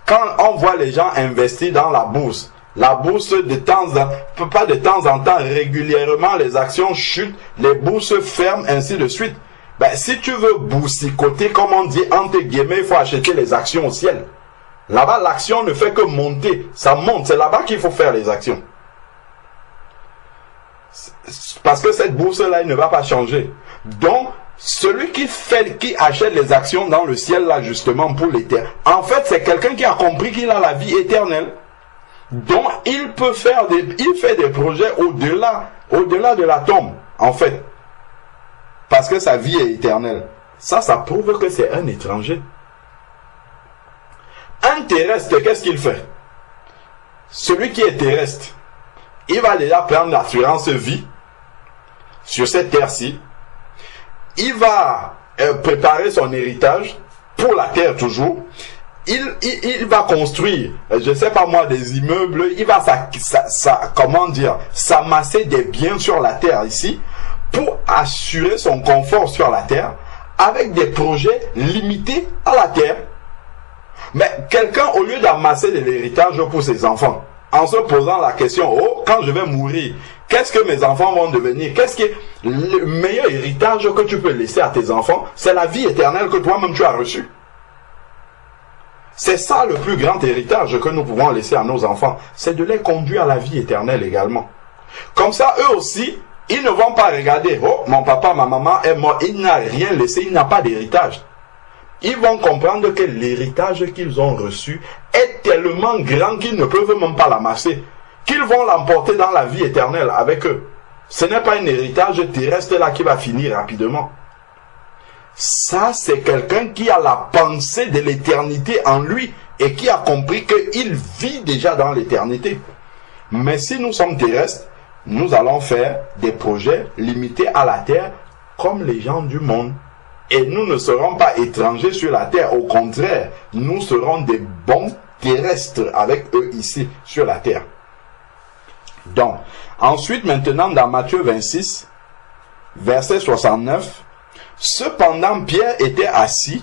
Quand on voit les gens investir dans la bourse pas de temps en temps, régulièrement les actions chutent, les bourses ferment, ainsi de suite. Ben, si tu veux boursicoter, comme on dit, entre guillemets, il faut acheter les actions au ciel. Là-bas, l'action ne fait que monter. Ça monte. C'est là-bas qu'il faut faire les actions. Parce que cette bourse-là, elle ne va pas changer. Donc, celui qui achète les actions dans le ciel, là, justement, pour l'éternel, en fait, c'est quelqu'un qui a compris qu'il a la vie éternelle. Donc, il fait des projets au-delà de la tombe, en fait. Parce que sa vie est éternelle. Ça prouve que c'est un étranger. Un terrestre, qu'est-ce qu'il fait? Celui qui est terrestre, il va déjà prendre l'assurance vie sur cette terre-ci. Il va préparer son héritage pour la terre toujours. Il va construire, je ne sais pas moi, des immeubles. Il va s'amasser des biens sur la terre ici pour assurer son confort sur la terre avec des projets limités à la terre. Mais quelqu'un, au lieu d'amasser de l'héritage pour ses enfants, en se posant la question, oh, quand je vais mourir, qu'est-ce que mes enfants vont devenir? Qu'est-ce que le meilleur héritage que tu peux laisser à tes enfants? C'est la vie éternelle que toi-même tu as reçue. C'est ça le plus grand héritage que nous pouvons laisser à nos enfants. C'est de les conduire à la vie éternelle également. Comme ça, eux aussi, ils ne vont pas regarder, oh, mon papa, ma maman est mort, il n'a rien laissé, il n'a pas d'héritage. Ils vont comprendre que l'héritage qu'ils ont reçu est tellement grand qu'ils ne peuvent même pas l'amasser, qu'ils vont l'emporter dans la vie éternelle avec eux. Ce n'est pas un héritage terrestre là qui va finir rapidement. Ça, c'est quelqu'un qui a la pensée de l'éternité en lui et qui a compris qu'il vit déjà dans l'éternité. Mais si nous sommes terrestres, nous allons faire des projets limités à la terre comme les gens du monde. Et nous ne serons pas étrangers sur la terre. Au contraire, nous serons des bons terrestres avec eux ici sur la terre. Donc, ensuite, maintenant, dans Matthieu 26, verset 69, cependant, Pierre était assis.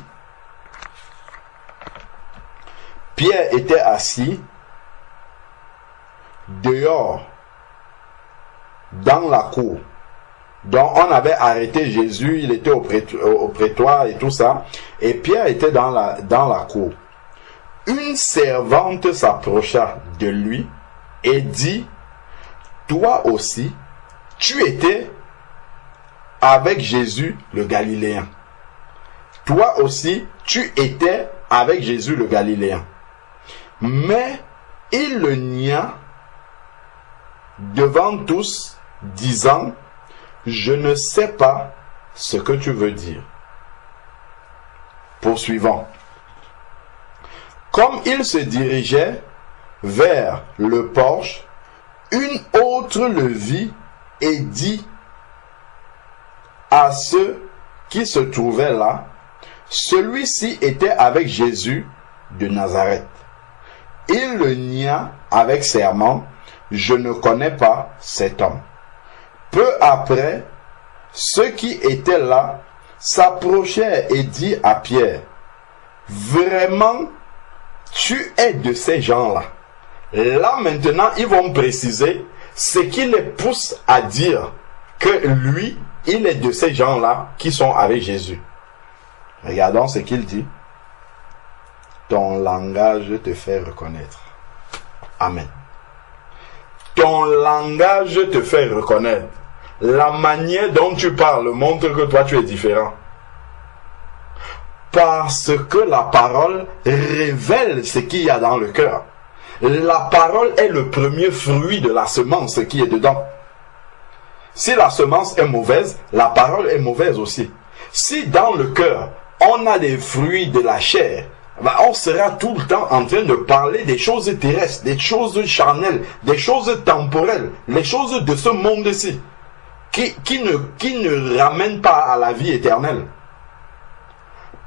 Pierre était assis dehors, dans la cour. Donc, on avait arrêté Jésus, il était au prétoire et tout ça. Et Pierre était dans la cour. Une servante s'approcha de lui et dit, toi aussi, tu étais avec Jésus le Galiléen. Toi aussi, tu étais avec Jésus le Galiléen. Mais il le nia devant tous, disant, je ne sais pas ce que tu veux dire. Poursuivons. Comme il se dirigeait vers le porche, une autre le vit et dit à ceux qui se trouvaient là, celui-ci était avec Jésus de Nazareth. Il le nia avec serment, je ne connais pas cet homme. Peu après, ceux qui étaient là s'approchèrent et dirent à Pierre, vraiment, tu es de ces gens-là. Là maintenant, ils vont préciser ce qui les pousse à dire que lui, il est de ces gens-là qui sont avec Jésus. Regardons ce qu'il dit. Ton langage te fait reconnaître. Amen. Ton langage te fait reconnaître. La manière dont tu parles montre que toi tu es différent. Parce que la parole révèle ce qu'il y a dans le cœur. La parole est le premier fruit de la semence qui est dedans. Si la semence est mauvaise, la parole est mauvaise aussi. Si dans le cœur, on a des fruits de la chair, on sera tout le temps en train de parler des choses terrestres, des choses charnelles, des choses temporelles, les choses de ce monde-ci, qui ne ramènent pas à la vie éternelle.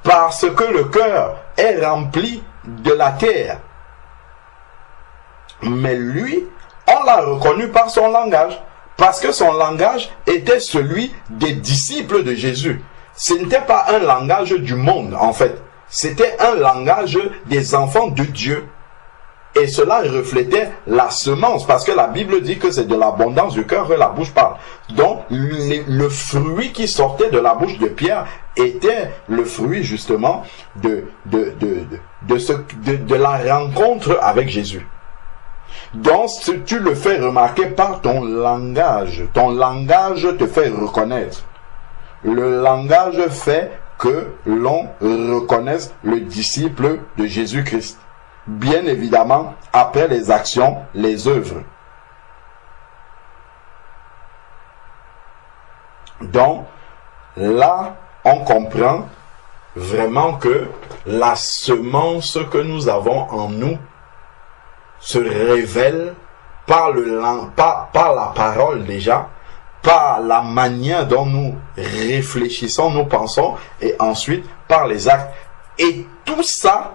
Parce que le cœur est rempli de la terre. Mais lui, on l'a reconnu par son langage. Parce que son langage était celui des disciples de Jésus. Ce n'était pas un langage du monde, en fait. C'était un langage des enfants de Dieu. Et cela reflétait la semence, parce que la Bible dit que c'est de l'abondance du cœur que la bouche parle. Donc, le fruit qui sortait de la bouche de Pierre était le fruit justement de la rencontre avec Jésus. Donc, tu le fais remarquer par ton langage. Ton langage te fait reconnaître. Le langage fait que l'on reconnaisse le disciple de Jésus-Christ. Bien évidemment, après les actions, les œuvres. Donc, là, on comprend vraiment que la semence que nous avons en nous se révèle par la parole déjà, par la manière dont nous réfléchissons, nous pensons, et ensuite par les actes. Et tout ça,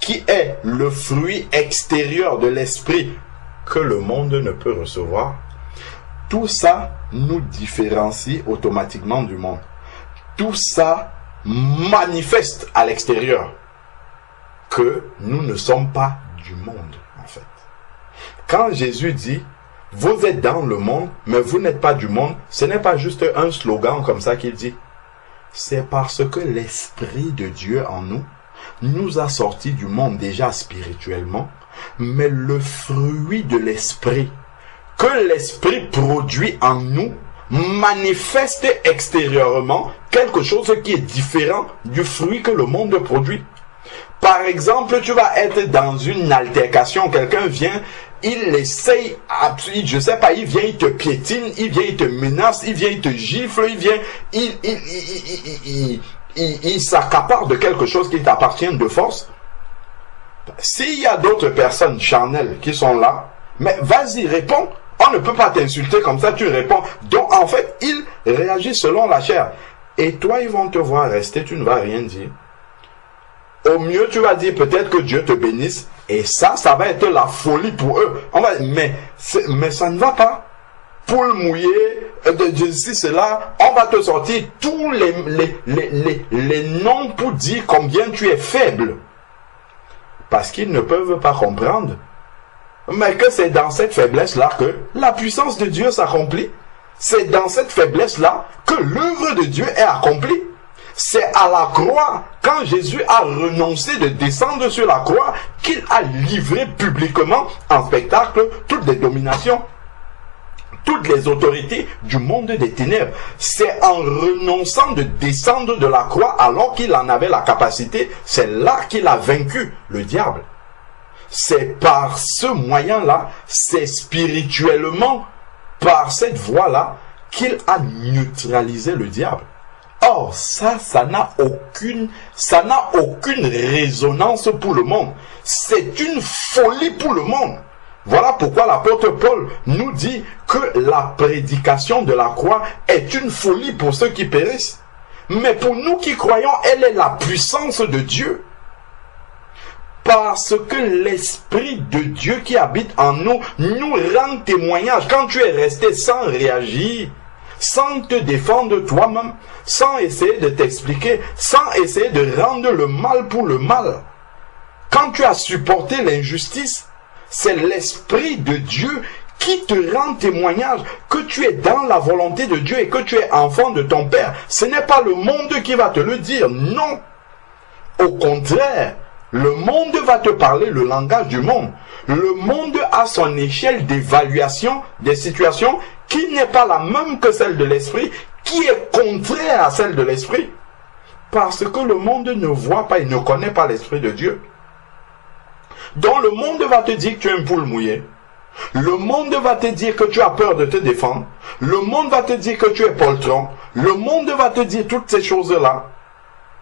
qui est le fruit extérieur de l'esprit que le monde ne peut recevoir, tout ça nous différencie automatiquement du monde. Tout ça manifeste à l'extérieur que nous ne sommes pas du monde, en fait. Quand Jésus dit « Vous êtes dans le monde, mais vous n'êtes pas du monde », ce n'est pas juste un slogan comme ça qu'il dit. C'est parce que l'Esprit de Dieu en nous a sortis du monde déjà spirituellement, mais le fruit de l'Esprit que l'Esprit produit en nous manifeste extérieurement quelque chose qui est différent du fruit que le monde produit. Par exemple, tu vas être dans une altercation, quelqu'un vient, il essaye, je sais pas, il vient, il te piétine, il vient, il te menace, il vient, il te gifle, il vient, il s'accapare de quelque chose qui t'appartient de force. S'il y a d'autres personnes charnelles qui sont là, mais vas-y, réponds. On ne peut pas t'insulter comme ça, tu réponds. Donc, en fait, il réagit selon la chair. Et toi, ils vont te voir rester, tu ne vas rien dire. Au mieux, tu vas dire peut-être que Dieu te bénisse. Et ça va être la folie pour eux. Mais ça ne va pas. Poule mouillée, de cela, on va te sortir tous les noms pour dire combien tu es faible. Parce qu'ils ne peuvent pas comprendre. Mais que c'est dans cette faiblesse-là que la puissance de Dieu s'accomplit. C'est dans cette faiblesse-là que l'œuvre de Dieu est accomplie. C'est à la croix, quand Jésus a renoncé de descendre sur la croix, qu'il a livré publiquement en spectacle toutes les dominations, toutes les autorités du monde des ténèbres. C'est en renonçant de descendre de la croix alors qu'il en avait la capacité, c'est là qu'il a vaincu le diable. C'est par ce moyen-là, c'est spirituellement, par cette voie-là, qu'il a neutralisé le diable. Or, ça n'a aucune résonance pour le monde. C'est une folie pour le monde. Voilà pourquoi l'apôtre Paul nous dit que la prédication de la croix est une folie pour ceux qui périssent. Mais pour nous qui croyons, elle est la puissance de Dieu. Parce que l'Esprit de Dieu qui habite en nous rend témoignage. Quand tu es resté sans réagir, sans te défendre toi-même, sans essayer de t'expliquer, sans essayer de rendre le mal pour le mal. Quand tu as supporté l'injustice, c'est l'Esprit de Dieu qui te rend témoignage que tu es dans la volonté de Dieu et que tu es enfant de ton Père. Ce n'est pas le monde qui va te le dire, non. Au contraire, le monde va te parler le langage du monde. Le monde a son échelle d'évaluation des situations qui n'est pas la même que celle de l'esprit, qui est contraire à celle de l'esprit. Parce que le monde ne voit pas et ne connaît pas l'esprit de Dieu. Donc le monde va te dire que tu es une poule mouillée. Le monde va te dire que tu as peur de te défendre. Le monde va te dire que tu es poltron. Le monde va te dire toutes ces choses-là.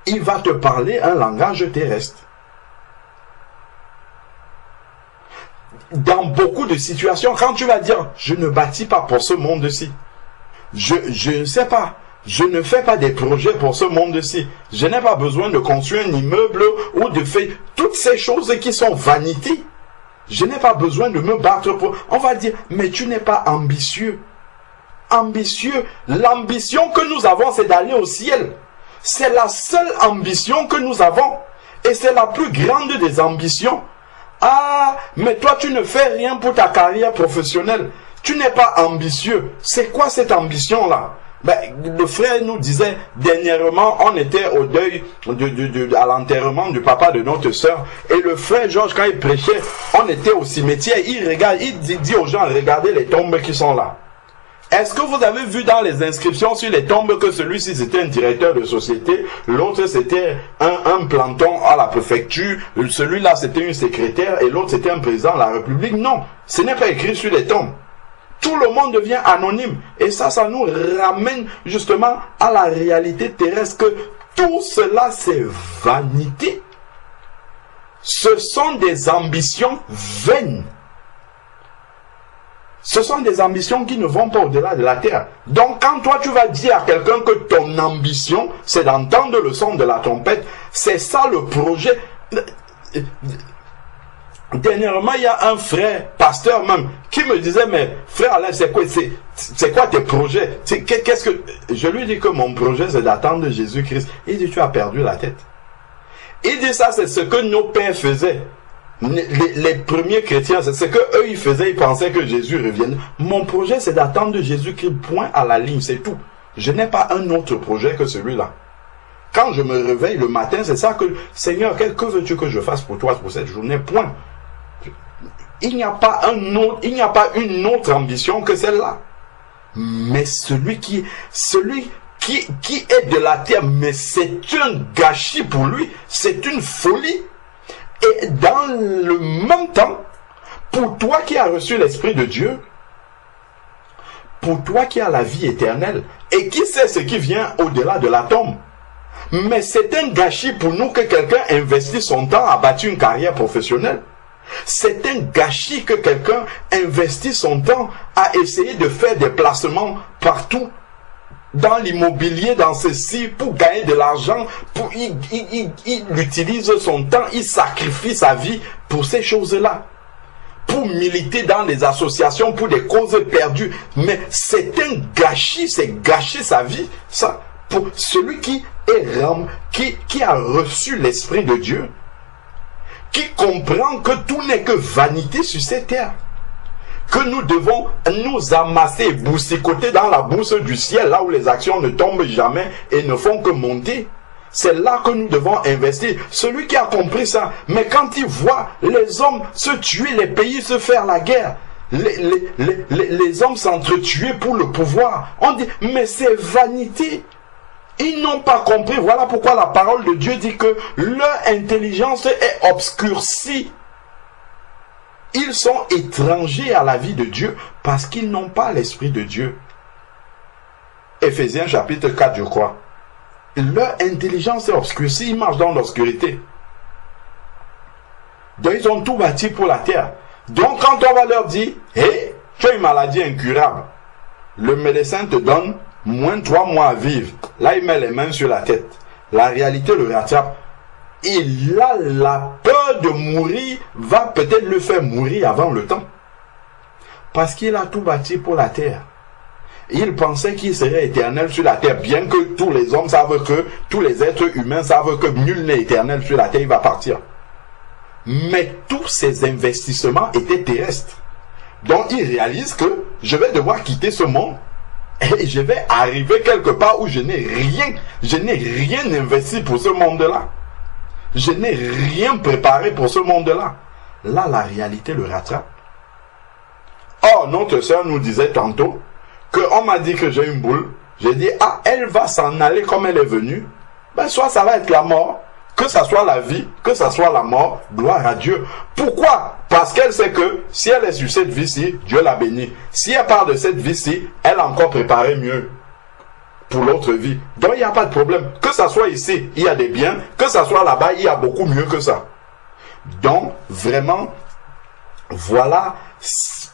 Il va te parler un langage terrestre. Dans beaucoup de situations, quand tu vas dire « je ne bâtis pas pour ce monde-ci », je ne sais pas, je ne fais pas des projets pour ce monde-ci, je n'ai pas besoin de construire un immeuble ou de faire toutes ces choses qui sont vanité. Je n'ai pas besoin de me battre pour... On va dire « mais tu n'es pas ambitieux ». Ambitieux, l'ambition que nous avons, c'est d'aller au ciel. C'est la seule ambition que nous avons. Et c'est la plus grande des ambitions. Ah, mais toi tu ne fais rien pour ta carrière professionnelle. Tu n'es pas ambitieux. C'est quoi cette ambition-là? Ben, le frère nous disait, dernièrement, on était au deuil, à l'enterrement du papa de notre sœur. Et le frère Georges, quand il prêchait, on était au cimetière. Il dit aux gens, regardez les tombes qui sont là. Est-ce que vous avez vu dans les inscriptions sur les tombes que celui-ci c'était un directeur de société, l'autre c'était un planton à la préfecture, celui-là c'était une secrétaire et l'autre c'était un président de la République? Non, ce n'est pas écrit sur les tombes. Tout le monde devient anonyme. Et ça nous ramène justement à la réalité terrestre que tout cela c'est vanité. Ce sont des ambitions vaines. Ce sont des ambitions qui ne vont pas au-delà de la terre. Donc quand toi tu vas dire à quelqu'un que ton ambition c'est d'entendre le son de la trompette, c'est ça le projet. Dernièrement, il y a un frère, pasteur même, qui me disait, mais frère Alain, c'est quoi tes projets? Qu'est-ce que... Je lui dis que mon projet, c'est d'attendre Jésus-Christ. Il dit, tu as perdu la tête. Il dit ça, c'est ce que nos pères faisaient. Les premiers chrétiens, c'est ce qu'eux, ils faisaient, ils pensaient que Jésus revienne. Mon projet, c'est d'attendre Jésus-Christ, point à la ligne, c'est tout. Je n'ai pas un autre projet que celui-là. Quand je me réveille le matin, c'est ça que... Seigneur, que veux-tu que je fasse pour toi pour cette journée? Point. Il n'y a pas une autre ambition que celle-là. Mais celui qui est de la terre, mais c'est un gâchis pour lui, c'est une folie. Et dans le même temps, pour toi qui as reçu l'Esprit de Dieu, pour toi qui as la vie éternelle, et qui sait ce qui vient au-delà de la tombe, mais c'est un gâchis pour nous que quelqu'un investisse son temps à bâtir une carrière professionnelle. C'est un gâchis que quelqu'un investisse son temps à essayer de faire des placements partout, dans l'immobilier, dans ceci, pour gagner de l'argent. Il utilise son temps, il sacrifie sa vie pour ces choses-là. Pour militer dans des associations, pour des causes perdues. Mais c'est un gâchis, c'est gâcher sa vie. Ça, pour celui qui a reçu l'Esprit de Dieu, qui comprend que tout n'est que vanité sur cette terre, que nous devons nous amasser et boursicoter dans la bourse du ciel, là où les actions ne tombent jamais et ne font que monter. C'est là que nous devons investir. Celui qui a compris ça, mais quand il voit les hommes se tuer, les pays se faire la guerre, les hommes s'entretuer pour le pouvoir, on dit, mais c'est vanité. Ils n'ont pas compris. Voilà pourquoi la parole de Dieu dit que leur intelligence est obscurcie. Ils sont étrangers à la vie de Dieu parce qu'ils n'ont pas l'Esprit de Dieu. Éphésiens chapitre 4, je crois. Leur intelligence est obscurcie. Ils marchent dans l'obscurité. Donc ils ont tout bâti pour la terre. Donc quand on va leur dire, hé, tu as une maladie incurable, le médecin te donne moins 3 mois à vivre. Là, il met les mains sur la tête. La réalité le rattrape. Et là, la peur de mourir va peut-être le faire mourir avant le temps. Parce qu'il a tout bâti pour la terre. Il pensait qu'il serait éternel sur la terre, bien que tous les hommes savent que, tous les êtres humains savent que nul n'est éternel sur la terre, il va partir. Mais tous ces investissements étaient terrestres. Donc il réalise que je vais devoir quitter ce monde. Et je vais arriver quelque part où je n'ai rien investi pour ce monde-là. Je n'ai rien préparé pour ce monde-là. Là, la réalité le rattrape. Or, notre sœur nous disait tantôt qu'on m'a dit que j'ai une boule. J'ai dit, ah, elle va s'en aller comme elle est venue. Ben, soit ça va être la mort, que ça soit la vie, que ça soit la mort, gloire à Dieu. Pourquoi? Parce qu'elle sait que si elle est sur cette vie-ci, Dieu la bénit. Si elle part de cette vie-ci, elle a encore préparé mieux pour l'autre vie. Donc il n'y a pas de problème. Que ça soit ici, il y a des biens. Que ça soit là-bas, il y a beaucoup mieux que ça. Donc vraiment, voilà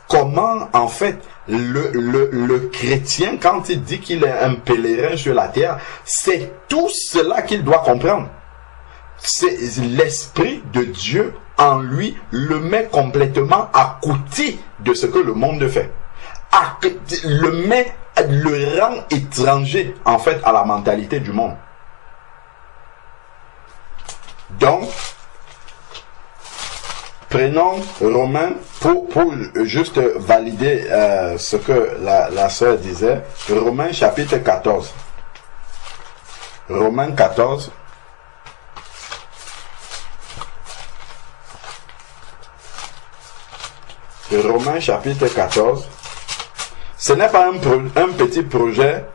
comment en fait le chrétien, quand il dit qu'il est un pèlerin sur la terre, c'est tout cela qu'il doit comprendre. C'est l'Esprit de Dieu en lui le met complètement à côté de ce que le monde fait. Le rend étranger en fait à la mentalité du monde. Donc, Prenons Romains pour juste valider ce que la sœur disait. Romains chapitre 14. Romains 14. Romains chapitre 14. Ce n'est pas un petit projet,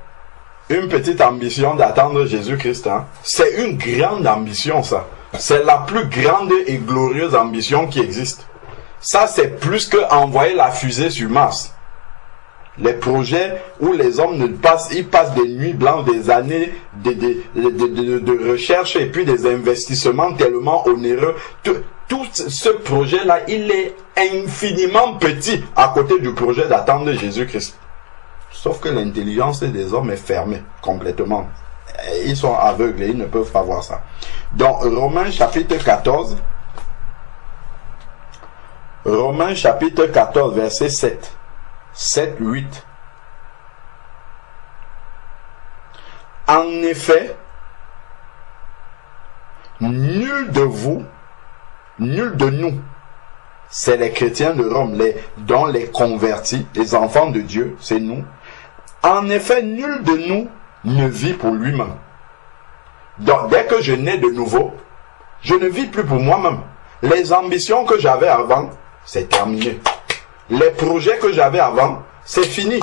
une petite ambition d'attendre Jésus-Christ. Hein. C'est une grande ambition, ça. C'est la plus grande et glorieuse ambition qui existe. Ça, c'est plus que envoyer la fusée sur Mars. Les projets où les hommes passent des nuits blanches, des années de recherche et puis des investissements tellement onéreux. Tout ce projet-là, il est infiniment petit à côté du projet d'attendre Jésus-Christ. Sauf que l'intelligence des hommes est fermée complètement. Ils sont aveugles et ils ne peuvent pas voir ça. Donc, Romains chapitre 14. Romains chapitre 14, verset 7. 7, 8. En effet, nul de vous, nul de nous, c'est les chrétiens de Rome, dont les convertis, les enfants de Dieu, c'est nous. En effet, nul de nous ne vit pour lui-même. Donc, dès que je nais de nouveau, je ne vis plus pour moi-même. Les ambitions que j'avais avant, c'est terminé. Les projets que j'avais avant, c'est fini.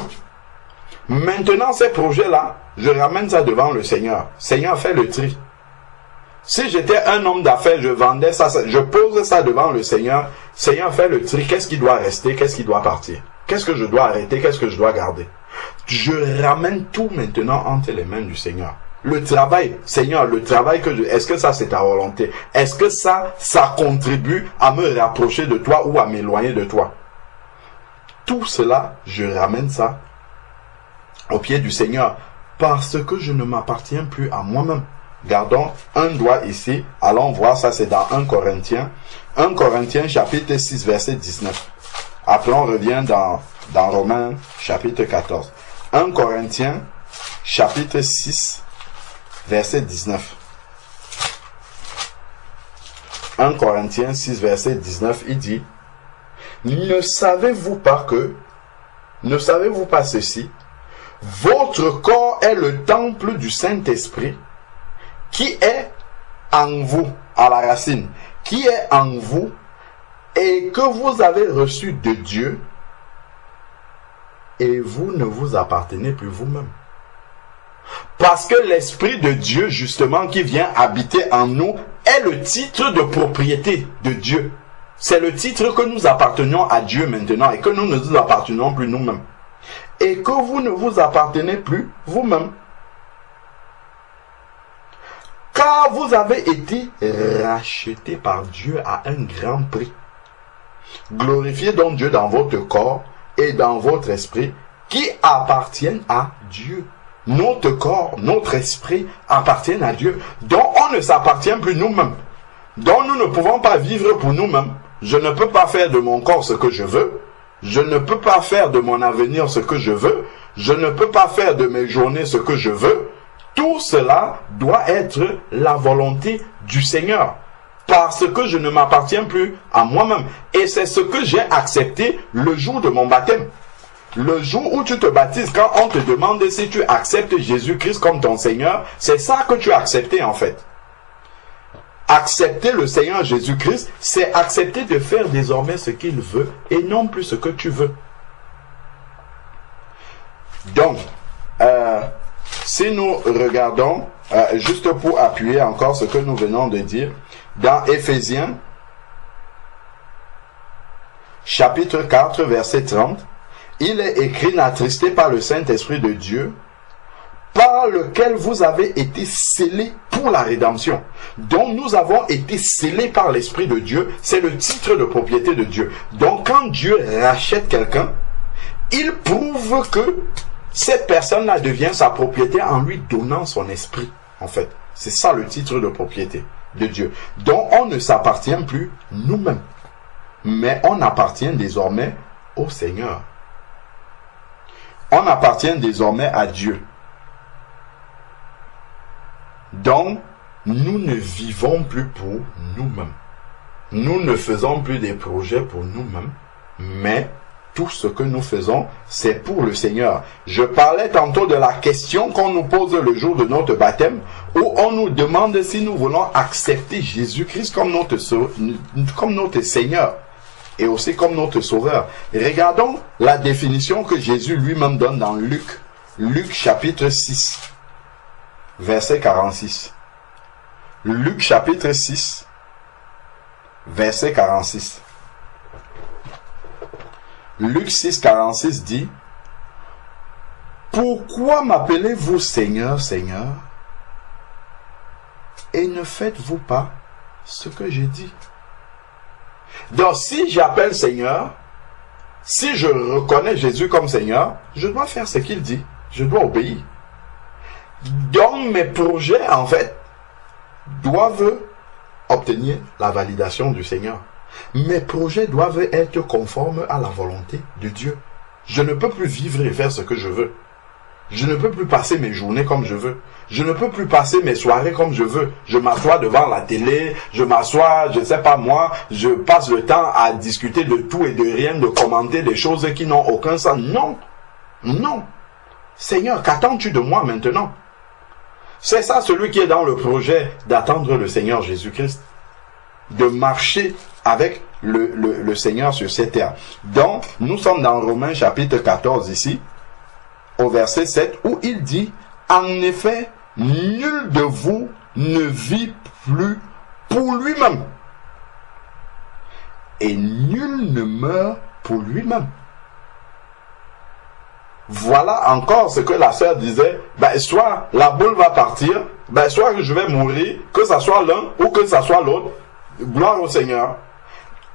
Maintenant, ces projets-là, je ramène ça devant le Seigneur. Seigneur, fais le tri. Si j'étais un homme d'affaires, je vendais ça, je pose ça devant le Seigneur. Seigneur, fais le tri. Qu'est-ce qui doit rester? Qu'est-ce qui doit partir? Qu'est-ce que je dois arrêter? Qu'est-ce que je dois garder? Je ramène tout maintenant entre les mains du Seigneur. Le travail, Seigneur, le travail est-ce que ça c'est ta volonté? Est-ce que ça contribue à me rapprocher de toi ou à m'éloigner de toi? Tout cela, je ramène ça au pied du Seigneur parce que je ne m'appartiens plus à moi-même. Gardons un doigt ici. Allons voir ça, c'est dans 1 Corinthiens. 1 Corinthiens chapitre 6 verset 19. Après on revient dans Romains chapitre 14. 1 Corinthiens chapitre 6 verset 19. 1 Corinthiens 6 verset 19, il dit: ne savez-vous pas ceci? Votre corps est le temple du Saint-Esprit qui est en vous, à la racine, qui est en vous et que vous avez reçu de Dieu et vous ne vous appartenez plus vous-même. Parce que l'Esprit de Dieu, justement, qui vient habiter en nous, est le titre de propriété de Dieu. C'est le titre que nous appartenons à Dieu maintenant et que nous ne nous appartenons plus nous-mêmes. Et que vous ne vous appartenez plus vous-même. Car vous avez été rachetés par Dieu à un grand prix. Glorifiez donc Dieu dans votre corps et dans votre esprit qui appartiennent à Dieu. Notre corps, notre esprit appartiennent à Dieu. Donc on ne s'appartient plus nous-mêmes. Donc nous ne pouvons pas vivre pour nous-mêmes. Je ne peux pas faire de mon corps ce que je veux. Je ne peux pas faire de mon avenir ce que je veux. Je ne peux pas faire de mes journées ce que je veux. Tout cela doit être la volonté du Seigneur. Parce que je ne m'appartiens plus à moi-même. Et c'est ce que j'ai accepté le jour de mon baptême. Le jour où tu te baptises, quand on te demande si tu acceptes Jésus-Christ comme ton Seigneur, c'est ça que tu as accepté en fait. Accepter le Seigneur Jésus-Christ, c'est accepter de faire désormais ce qu'il veut et non plus ce que tu veux. Donc, si nous regardons, juste pour appuyer encore ce que nous venons de dire, dans Éphésiens, chapitre 4, verset 30, il est écrit: n'attristé par le Saint-Esprit de Dieu, par lequel vous avez été scellés pour la rédemption. Donc nous avons été scellés par l'Esprit de Dieu, c'est le titre de propriété de Dieu. Donc quand Dieu rachète quelqu'un, il prouve que cette personne-là devient sa propriété en lui donnant son esprit, en fait. C'est ça le titre de propriété de Dieu. Donc on ne s'appartient plus nous-mêmes, mais on appartient désormais au Seigneur. On appartient désormais à Dieu. Donc, nous ne vivons plus pour nous-mêmes. nous ne faisons plus des projets pour nous-mêmes, mais tout ce que nous faisons, c'est pour le Seigneur. Je parlais tantôt de la question qu'on nous pose le jour de notre baptême, où on nous demande si nous voulons accepter Jésus-Christ comme notre Seigneur et aussi comme notre Sauveur. Regardons la définition que Jésus lui-même donne dans Luc. Luc chapitre 6, verset 46. Luc chapitre 6, verset 46. Luc 6, 46 dit, « Pourquoi m'appelez-vous Seigneur, Seigneur, et ne faites-vous pas ce que j'ai dit ?» Donc, si j'appelle Seigneur, si je reconnais Jésus comme Seigneur, je dois faire ce qu'il dit. Je dois obéir. Donc, mes projets, en fait, doivent obtenir la validation du Seigneur. Mes projets doivent être conformes à la volonté de Dieu. Je ne peux plus vivre et faire ce que je veux. Je ne peux plus passer mes journées comme je veux. Je ne peux plus passer mes soirées comme je veux. Je m'assois devant la télé, je m'assois, je ne sais pas moi, je passe le temps à discuter de tout et de rien, de commenter des choses qui n'ont aucun sens. Non, non. Seigneur, qu'attends-tu de moi maintenant? C'est ça celui qui est dans le projet d'attendre le Seigneur Jésus-Christ. De marcher avec le Seigneur sur cette terre. Donc, nous sommes dans Romains chapitre 14 ici, au verset 7, où il dit, « En effet, nul de vous ne vit plus pour lui-même, et nul ne meurt pour lui-même. » Voilà encore ce que la sœur disait, soit la boule va partir, soit je vais mourir, que ce soit l'un ou que ce soit l'autre. Gloire au Seigneur.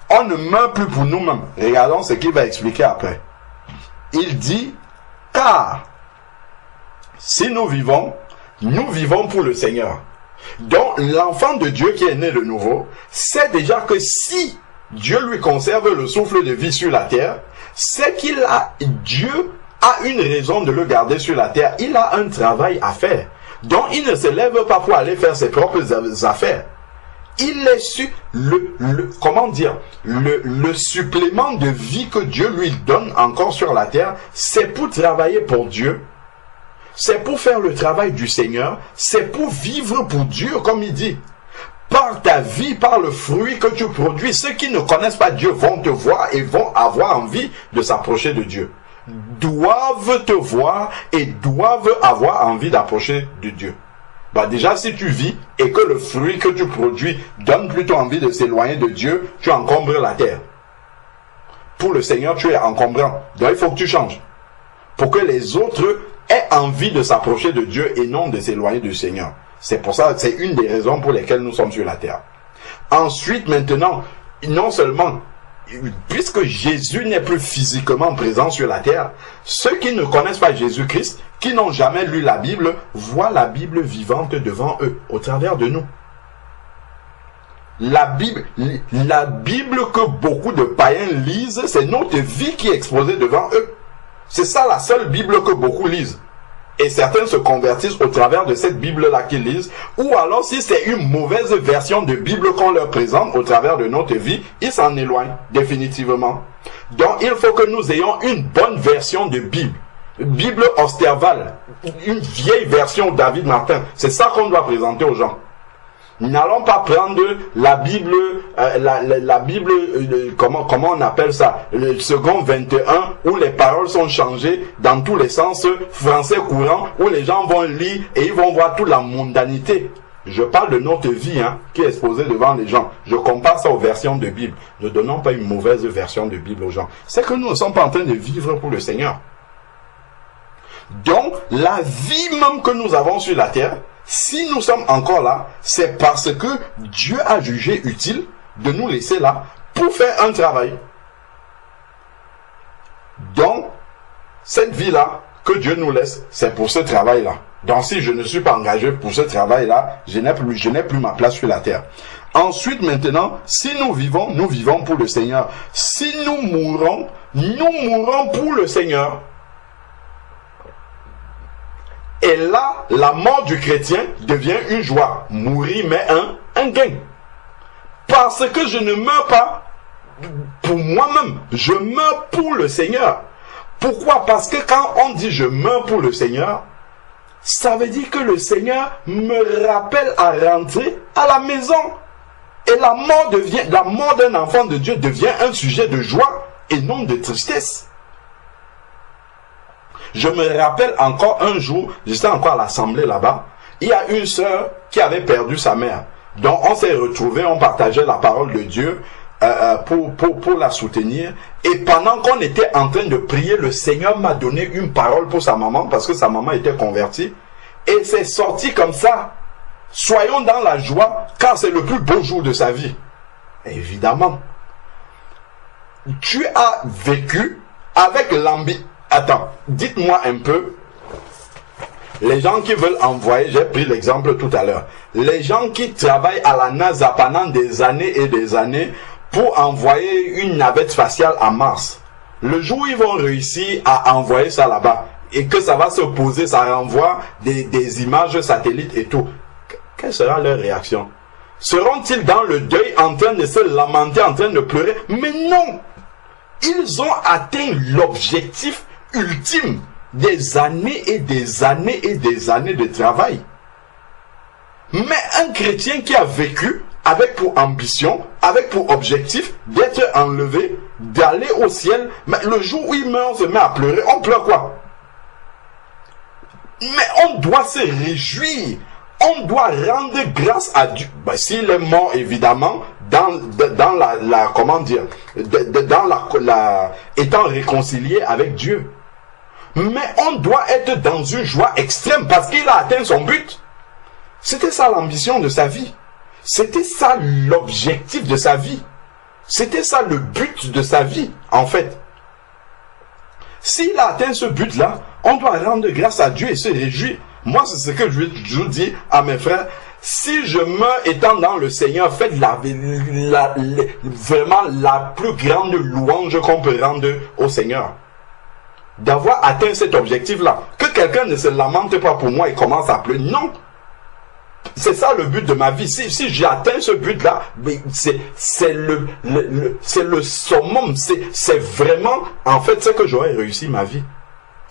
On ne meurt plus pour nous-mêmes. Regardons ce qu'il va expliquer après. Il dit, car si nous vivons pour le Seigneur. Donc l'enfant de Dieu qui est né de nouveau sait déjà que si Dieu lui conserve le souffle de vie sur la terre, c'est Dieu a une raison de le garder sur la terre. Il a un travail à faire. Donc il ne se lève pas pour aller faire ses propres affaires. Il est su le supplément de vie que Dieu lui donne encore sur la terre, c'est pour travailler pour Dieu, c'est pour faire le travail du Seigneur, c'est pour vivre pour Dieu, comme il dit. Par ta vie, par le fruit que tu produis, ceux qui ne connaissent pas Dieu vont te voir et vont avoir envie de s'approcher de Dieu. Doivent te voir et doivent avoir envie d'approcher de Dieu. Déjà, si tu vis et que le fruit que tu produis donne plutôt envie de s'éloigner de Dieu, tu encombres la terre. Pour le Seigneur, tu es encombrant. Donc, il faut que tu changes. Pour que les autres aient envie de s'approcher de Dieu et non de s'éloigner du Seigneur. C'est pour ça, c'est une des raisons pour lesquelles nous sommes sur la terre. Ensuite, maintenant, non seulement, puisque Jésus n'est plus physiquement présent sur la terre, ceux qui ne connaissent pas Jésus-Christ, qui n'ont jamais lu la Bible, voient la Bible vivante devant eux, au travers de nous. La Bible que beaucoup de païens lisent, c'est notre vie qui est exposée devant eux. C'est ça la seule Bible que beaucoup lisent. Et certains se convertissent au travers de cette Bible-là qu'ils lisent. Ou alors, si c'est une mauvaise version de Bible qu'on leur présente au travers de notre vie, ils s'en éloignent définitivement. Donc, il faut que nous ayons une bonne version de Bible. Bible Osterval, une vieille version David Martin. C'est ça qu'on doit présenter aux gens. N'allons pas prendre la Bible, comment on appelle ça, le second 21, où les paroles sont changées dans tous les sens, français courant, où les gens vont lire et ils vont voir toute la mondanité. Je parle de notre vie qui est exposée devant les gens. Je compare ça aux versions de Bible. Ne donnons pas une mauvaise version de Bible aux gens. C'est que nous ne sommes pas en train de vivre pour le Seigneur. Donc, la vie même que nous avons sur la terre, si nous sommes encore là, c'est parce que Dieu a jugé utile de nous laisser là pour faire un travail. Donc, cette vie-là que Dieu nous laisse, c'est pour ce travail-là. Donc, si je ne suis pas engagé pour ce travail-là, je n'ai plus ma place sur la terre. Ensuite, maintenant, si nous vivons pour le Seigneur. Si nous mourons pour le Seigneur. Et là, la mort du chrétien devient une joie. Mourir, mais un gain. Pas parce que je ne meurs pas pour moi-même, je meurs pour le Seigneur. Pourquoi? Parce que quand on dit je meurs pour le Seigneur, ça veut dire que le Seigneur me rappelle à rentrer à la maison. Et la mort d'un enfant de Dieu devient un sujet de joie et non de tristesse. Je me rappelle encore un jour, j'étais encore à l'assemblée là-bas, il y a une sœur qui avait perdu sa mère. Donc on s'est retrouvés, on partageait la parole de Dieu pour la soutenir. Et pendant qu'on était en train de prier, le Seigneur m'a donné une parole pour sa maman, parce que sa maman était convertie. Et c'est sorti comme ça. Soyons dans la joie, car c'est le plus beau jour de sa vie. Évidemment. Tu as vécu avec l'ambition. Attends, dites-moi un peu. Les gens qui veulent envoyer, j'ai pris l'exemple tout à l'heure. Les gens qui travaillent à la NASA pendant des années et des années pour envoyer une navette spatiale à Mars. Le jour où ils vont réussir à envoyer ça là-bas et que ça va se poser, ça renvoie des images satellites et tout. Quelle sera leur réaction? Seront-ils dans le deuil en train de se lamenter, en train de pleurer? Mais non! Ils ont atteint l'objectif ultime des années et des années et des années de travail. Mais un chrétien qui a vécu avec pour ambition, avec pour objectif d'être enlevé, d'aller au ciel, mais le jour où il meurt, on se met à pleurer. On pleure quoi? Mais on doit se réjouir. On doit rendre grâce à Dieu. Ben, s'il est mort, évidemment, dans la comment dire, étant réconcilié avec Dieu. Mais on doit être dans une joie extrême parce qu'il a atteint son but. C'était ça l'ambition de sa vie. C'était ça l'objectif de sa vie. C'était ça le but de sa vie, en fait. S'il a atteint ce but-là, on doit rendre grâce à Dieu et se réjouir. Moi, c'est ce que je dis à mes frères. Si je meurs étant dans le Seigneur, faites vraiment la plus grande louange qu'on peut rendre au Seigneur. D'avoir atteint cet objectif-là. Que quelqu'un ne se lamente pas pour moi et commence à pleurer. Non. C'est ça le but de ma vie. Si j'ai atteint ce but-là, c'est le summum. C'est vraiment, en fait, ce que j'aurais réussi ma vie.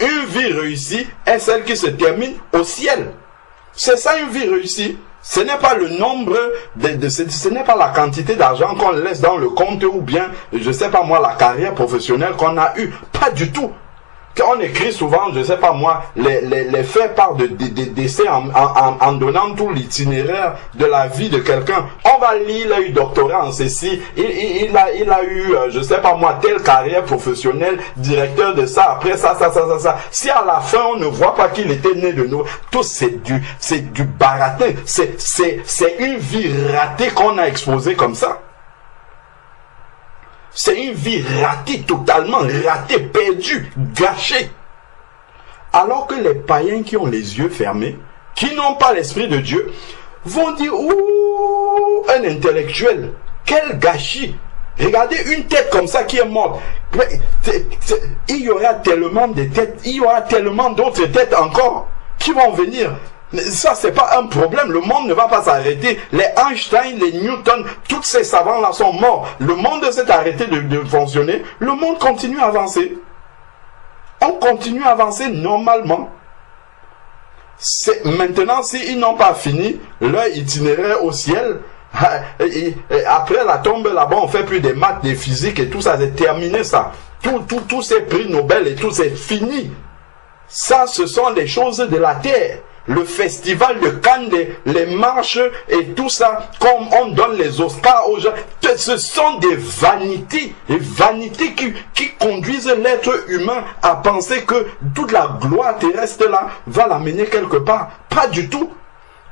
Une vie réussie est celle qui se termine au ciel. C'est ça une vie réussie. Ce n'est pas le nombre, ce n'est pas la quantité d'argent qu'on laisse dans le compte ou bien, je ne sais pas moi, la carrière professionnelle qu'on a eue. Pas du tout. Quand on écrit souvent, je ne sais pas moi, les faits par des décès en donnant tout l'itinéraire de la vie de quelqu'un. On va lire, il a eu doctorat en ceci, il a eu, je ne sais pas moi, telle carrière professionnelle, directeur de ça, après ça. Si à la fin on ne voit pas qu'il était né de nous, tout c'est du baratin, c'est une vie ratée qu'on a exposée comme ça. C'est une vie ratée, totalement ratée, perdue, gâchée. Alors que les païens qui ont les yeux fermés, qui n'ont pas l'esprit de Dieu, vont dire, ouh, un intellectuel, quel gâchis. Regardez une tête comme ça qui est morte. Il y aura tellement de têtes, il y aura tellement d'autres têtes encore qui vont venir. Ça, c'est pas un problème. Le monde ne va pas s'arrêter. Les Einstein, les Newton, tous ces savants-là sont morts. Le monde s'est arrêté de fonctionner. Le monde continue à avancer. On continue à avancer normalement. Maintenant, s'ils n'ont pas fini leur itinéraire au ciel, après la tombe là-bas, on fait plus des maths, des physiques et tout ça. C'est terminé ça. Tous ces prix Nobel et tout, c'est fini. Ça, ce sont les choses de la terre. Le festival de Cannes, les marches et tout ça, comme on donne les Oscars aux gens, ce sont des vanités qui conduisent l'être humain à penser que toute la gloire terrestre là va l'amener quelque part. Pas du tout.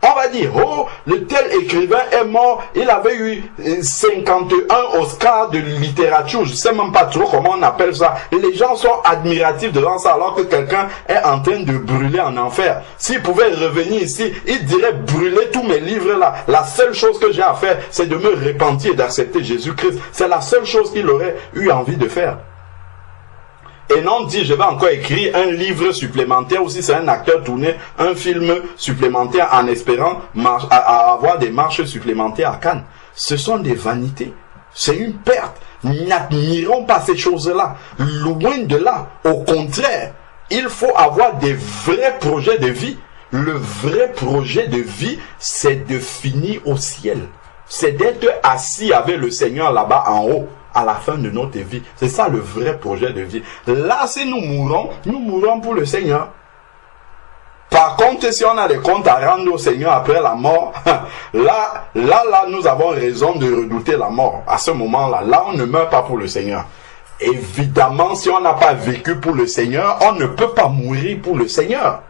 On va dire, oh, le tel écrivain est mort, il avait eu 51 Oscars de littérature, je ne sais même pas trop comment on appelle ça. Et les gens sont admiratifs devant ça alors que quelqu'un est en train de brûler en enfer. S'il pouvait revenir ici, il dirait brûler tous mes livres là. La seule chose que j'ai à faire, c'est de me repentir et d'accepter Jésus-Christ. C'est la seule chose qu'il aurait eu envie de faire. Et non dire je vais encore écrire un livre supplémentaire ou si c'est un acteur tourner un film supplémentaire en espérant à avoir des marches supplémentaires à Cannes. Ce sont des vanités. C'est une perte. N'admirons pas ces choses-là. Loin de là. Au contraire, il faut avoir des vrais projets de vie. Le vrai projet de vie, c'est de finir au ciel. C'est d'être assis avec le Seigneur là-bas en haut, à la fin de notre vie. C'est ça le vrai projet de vie. Là, si nous mourrons pour le Seigneur. Par contre, si on a des comptes à rendre au Seigneur après la mort, là, nous avons raison de redouter la mort. À ce moment-là, on ne meurt pas pour le Seigneur. Évidemment, si on n'a pas vécu pour le Seigneur, on ne peut pas mourir pour le Seigneur.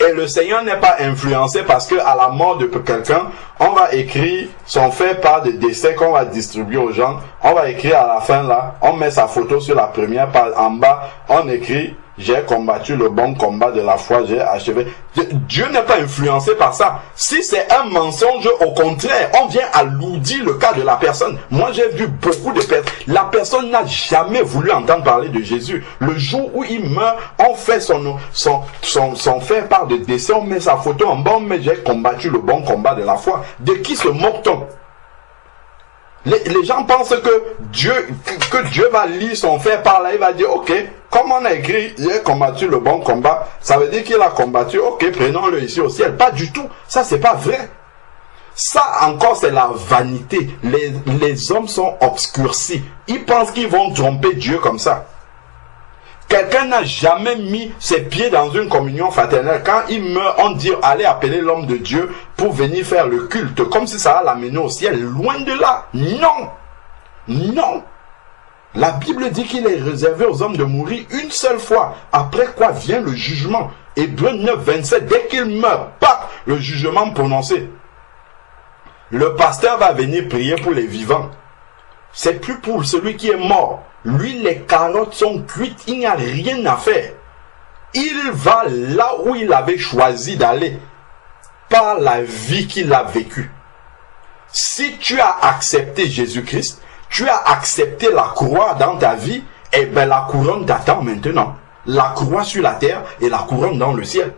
Et le Seigneur n'est pas influencé parce que à la mort de quelqu'un, on va écrire son fait part de décès qu'on va distribuer aux gens. On va écrire à la fin là, on met sa photo sur la première page. En bas, on écrit « J'ai combattu le bon combat de la foi, j'ai achevé ». Dieu n'est pas influencé par ça. Si c'est un mensonge, au contraire, on vient alourdir le cas de la personne. Moi, j'ai vu beaucoup de personnes. La personne n'a jamais voulu entendre parler de Jésus. Le jour où il meurt, on fait son fait part de décès, on met sa photo en bas, mais j'ai combattu le bon combat de la foi. De qui se moque-t-on? Les gens pensent que Dieu va lire son fait par là, il va dire, ok, comme on a écrit, il a combattu le bon combat, ça veut dire qu'il a combattu, ok, prenons-le ici au ciel. Pas du tout, ça c'est pas vrai. Ça encore c'est la vanité. Les hommes sont obscurcis, ils pensent qu'ils vont tromper Dieu comme ça. Quelqu'un n'a jamais mis ses pieds dans une communion fraternelle. Quand il meurt, on dit allez appeler l'homme de Dieu pour venir faire le culte, comme si ça allait l'amener au ciel. Loin de là. Non. Non. La Bible dit qu'il est réservé aux hommes de mourir une seule fois. Après quoi vient le jugement. Hébreux 9, 27. Dès qu'il meurt, paf, le jugement prononcé. Le pasteur va venir prier pour les vivants. C'est plus pour celui qui est mort. Lui, les carottes sont cuites, il n'y a rien à faire. Il va là où il avait choisi d'aller, par la vie qu'il a vécue. Si tu as accepté Jésus-Christ, tu as accepté la croix dans ta vie, et bien la couronne t'attend maintenant. La croix sur la terre et la couronne dans le ciel.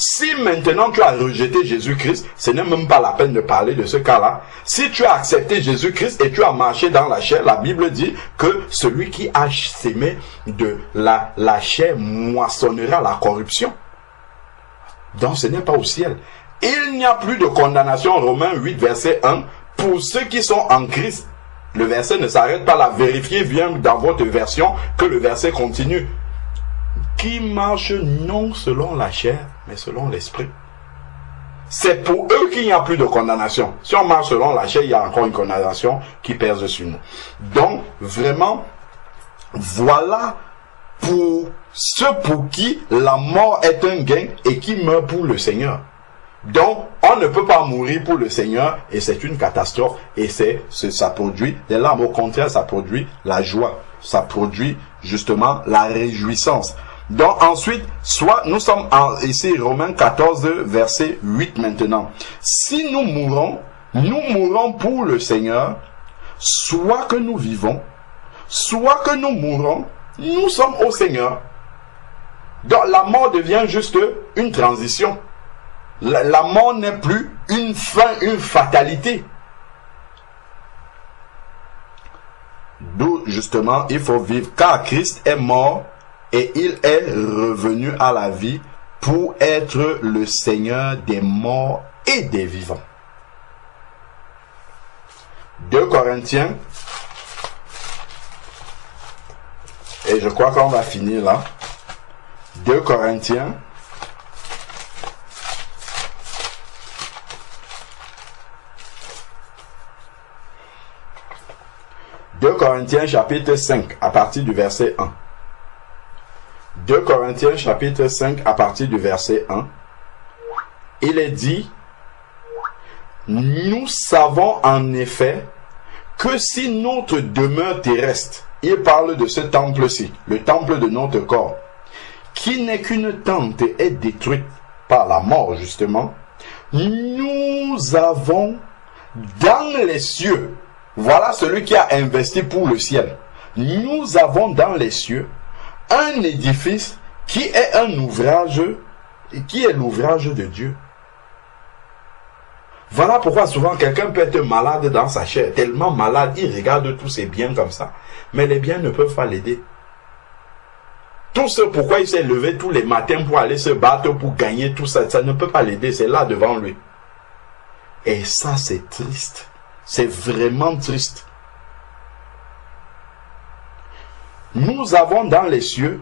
Si maintenant tu as rejeté Jésus-Christ, ce n'est même pas la peine de parler de ce cas-là. Si tu as accepté Jésus-Christ et tu as marché dans la chair, la Bible dit que celui qui a sémé de la chair moissonnera la corruption. Donc ce n'est pas au ciel. Il n'y a plus de condamnation, Romains 8, verset 1, pour ceux qui sont en Christ. Le verset ne s'arrête pas là. Vérifiez bien dans votre version que le verset continue. Qui marche non selon la chair, mais selon l'esprit. C'est pour eux qu'il n'y a plus de condamnation. Si on marche selon la chair, il y a encore une condamnation qui pèse sur nous. Donc, vraiment, voilà pour ceux pour qui la mort est un gain et qui meurt pour le Seigneur. Donc, on ne peut pas mourir pour le Seigneur et c'est une catastrophe. Et ça produit des larmes. Au contraire, ça produit la joie. Ça produit justement la réjouissance. Donc ensuite, soit nous sommes ici Romains 14, verset 8 maintenant. Si nous mourrons pour le Seigneur, soit que nous vivons, soit que nous mourrons, nous sommes au Seigneur. Donc la mort devient juste une transition. La mort n'est plus une fin, une fatalité. D'où justement il faut vivre, car Christ est mort et il est revenu à la vie pour être le Seigneur des morts et des vivants. 2 Corinthiens, et je crois qu'on va finir là. 2 Corinthiens, chapitre 5, à partir du verset 1. 2 Corinthiens chapitre 5 à partir du verset 1, il est dit, nous savons en effet que si notre demeure terrestre, il parle de ce temple-ci, le temple de notre corps, qui n'est qu'une tente est détruite par la mort justement, nous avons dans les cieux, voilà celui qui a investi pour le ciel, nous avons dans les cieux un édifice qui est un ouvrage, qui est l'ouvrage de Dieu. Voilà pourquoi souvent quelqu'un peut être malade dans sa chair, tellement malade, il regarde tous ses biens comme ça, mais les biens ne peuvent pas l'aider. Tout ce pourquoi il s'est levé tous les matins pour aller se battre, pour gagner tout ça, ça ne peut pas l'aider, c'est là devant lui. Et ça c'est triste, c'est vraiment triste. Nous avons dans les cieux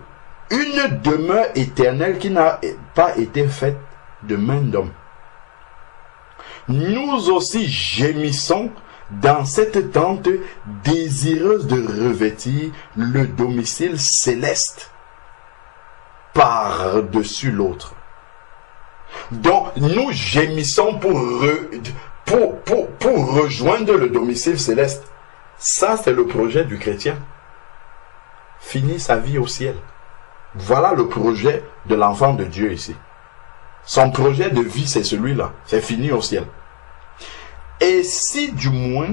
une demeure éternelle qui n'a pas été faite de main d'homme. Nous aussi gémissons dans cette tente désireuse de revêtir le domicile céleste par-dessus l'autre. Donc nous gémissons pour rejoindre le domicile céleste. Ça c'est le projet du chrétien. Finir sa vie au ciel. Voilà le projet de l'enfant de Dieu ici. Son projet de vie, c'est celui-là. C'est fini au ciel. Et si du moins,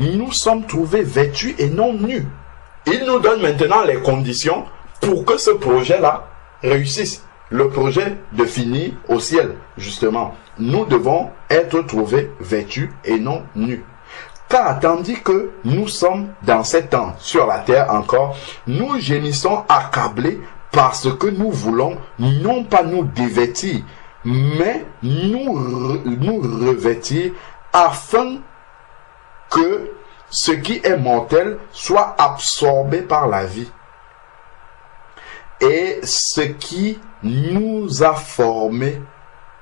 nous sommes trouvés vêtus et non nus. Il nous donne maintenant les conditions pour que ce projet-là réussisse. Le projet de finir au ciel, justement. Nous devons être trouvés vêtus et non nus. Car tandis que nous sommes dans ces temps, sur la terre encore, nous gémissons accablés parce que nous voulons non pas nous dévêtir, mais nous revêtir afin que ce qui est mortel soit absorbé par la vie. Et ce qui nous a formés,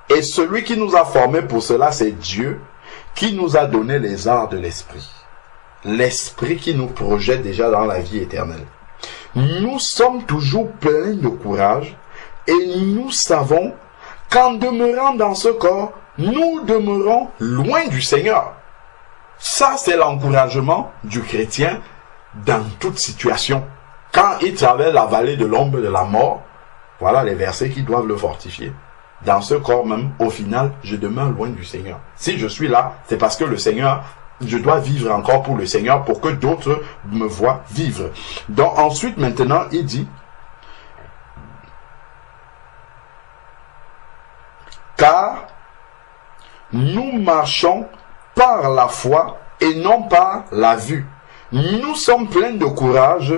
et celui qui nous a formés pour cela, c'est Dieu, qui nous a donné les arts de l'esprit. L'esprit qui nous projette déjà dans la vie éternelle. Nous sommes toujours pleins de courage et nous savons qu'en demeurant dans ce corps, nous demeurons loin du Seigneur. Ça, c'est l'encouragement du chrétien dans toute situation. Quand il traverse la vallée de l'ombre de la mort, voilà les versets qui doivent le fortifier. Dans ce corps même, au final, je demeure loin du Seigneur. Si je suis là, c'est parce que le Seigneur, je dois vivre encore pour le Seigneur, pour que d'autres me voient vivre. Donc ensuite, maintenant, il dit, car nous marchons par la foi et non par la vue. Nous sommes pleins de courage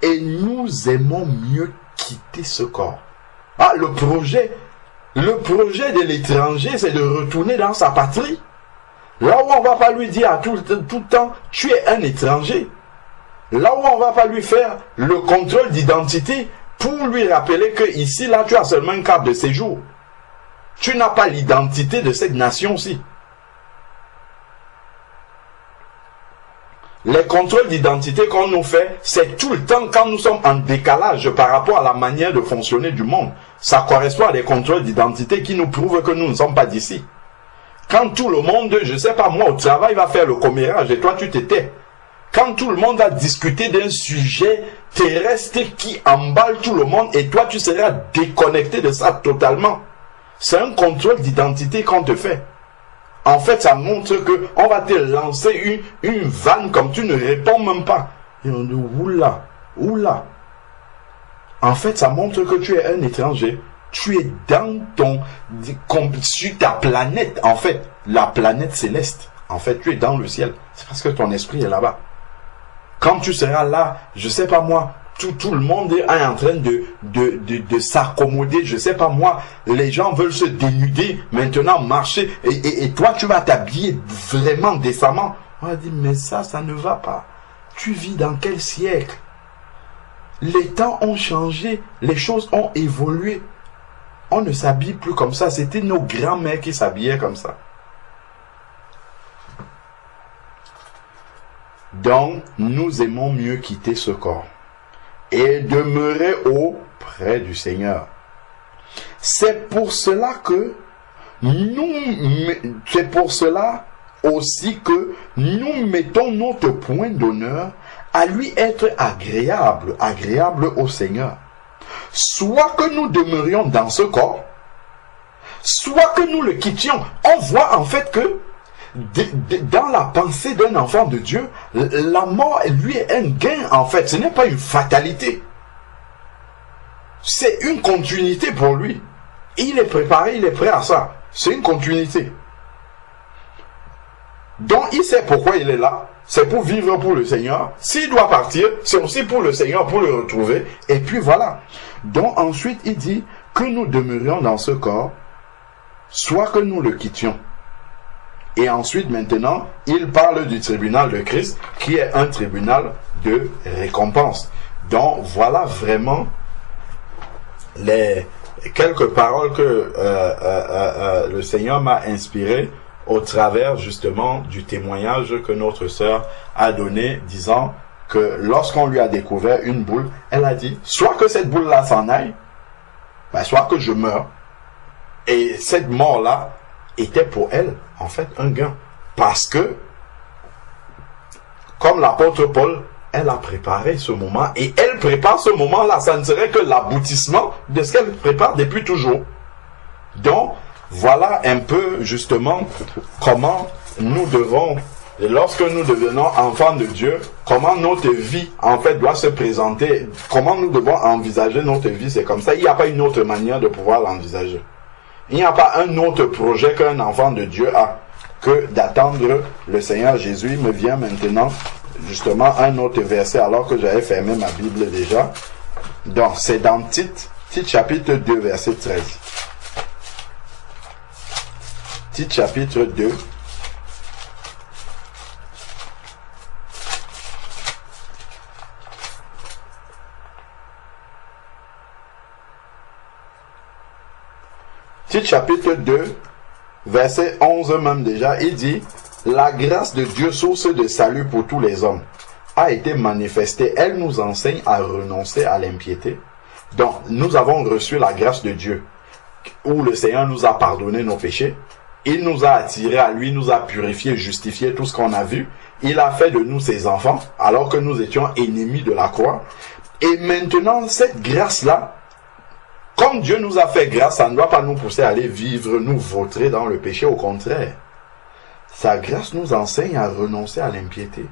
et nous aimons mieux quitter ce corps. Ah, le projet de l'étranger, c'est de retourner dans sa patrie. Là où on ne va pas lui dire à tout le temps, tu es un étranger. Là où on ne va pas lui faire le contrôle d'identité pour lui rappeler que ici, là, tu as seulement une carte de séjour. Tu n'as pas l'identité de cette nation-ci. Les contrôles d'identité qu'on nous fait, c'est tout le temps quand nous sommes en décalage par rapport à la manière de fonctionner du monde. Ça correspond à des contrôles d'identité qui nous prouvent que nous ne sommes pas d'ici. Quand tout le monde, je ne sais pas moi, au travail va faire le commérage et toi tu te tais. Quand tout le monde va discuter d'un sujet terrestre qui emballe tout le monde et toi tu seras déconnecté de ça totalement. C'est un contrôle d'identité qu'on te fait. En fait, ça montre que on va te lancer une vanne comme tu ne réponds même pas. Et on dit, oula, oula. En fait, ça montre que tu es un étranger. Tu es dans sur ta planète, en fait, la planète céleste. En fait, tu es dans le ciel. C'est parce que ton esprit est là-bas. Quand tu seras là, je sais pas moi, tout le monde est en train de s'accommoder, je sais pas moi, les gens veulent se dénuder, maintenant marcher, et toi tu vas t'habiller vraiment décemment. On va dire, mais ça ne va pas. Tu vis dans quel siècle? Les temps ont changé, les choses ont évolué. On ne s'habille plus comme ça, c'était nos grands-mères qui s'habillaient comme ça. Donc, nous aimons mieux quitter ce corps et demeurer auprès du Seigneur. C'est pour cela aussi que nous mettons notre point d'honneur à lui être agréable au Seigneur. Soit que nous demeurions dans ce corps, soit que nous le quittions. On voit en fait que dans la pensée d'un enfant de Dieu, la mort, lui, est un gain, en fait. Ce n'est pas une fatalité. C'est une continuité pour lui. Il est préparé, il est prêt à ça. C'est une continuité. Donc, il sait pourquoi il est là. C'est pour vivre pour le Seigneur. S'il doit partir, c'est aussi pour le Seigneur, pour le retrouver. Et puis voilà. Donc, ensuite, il dit que nous demeurions dans ce corps, soit que nous le quittions. Et ensuite, maintenant, il parle du tribunal de Christ, qui est un tribunal de récompense. Donc, voilà vraiment les quelques paroles que le Seigneur m'a inspirées au travers justement du témoignage que notre sœur a donné, disant que lorsqu'on lui a découvert une boule, elle a dit, soit que cette boule-là s'en aille, ben, soit que je meure. Et cette mort-là était pour elle, en fait, un gain. Parce que, comme l'apôtre Paul, elle a préparé ce moment, et elle prépare ce moment-là. Ça ne serait que l'aboutissement de ce qu'elle prépare depuis toujours. Donc, voilà un peu, justement, comment nous devons, lorsque nous devenons enfants de Dieu, comment notre vie, en fait, doit se présenter, comment nous devons envisager notre vie. C'est comme ça. Il n'y a pas une autre manière de pouvoir l'envisager. Il n'y a pas un autre projet qu'un enfant de Dieu a que d'attendre le Seigneur Jésus. Il me vient maintenant justement un autre verset alors que j'avais fermé ma Bible déjà. Donc c'est dans Tite chapitre 2 verset 13. Tite chapitre 2. Tite chapitre 2, verset 11 même déjà, il dit « La grâce de Dieu, source de salut pour tous les hommes, a été manifestée. Elle nous enseigne à renoncer à l'impiété. » Donc, nous avons reçu la grâce de Dieu, où le Seigneur nous a pardonné nos péchés. Il nous a attirés à lui, nous a purifiés, justifiés, tout ce qu'on a vu. Il a fait de nous ses enfants, alors que nous étions ennemis de la croix. Et maintenant, cette grâce-là, comme Dieu nous a fait grâce, ça ne doit pas nous pousser à aller vivre, nous vautrer dans le péché, au contraire. Sa grâce nous enseigne à renoncer à l'impiété,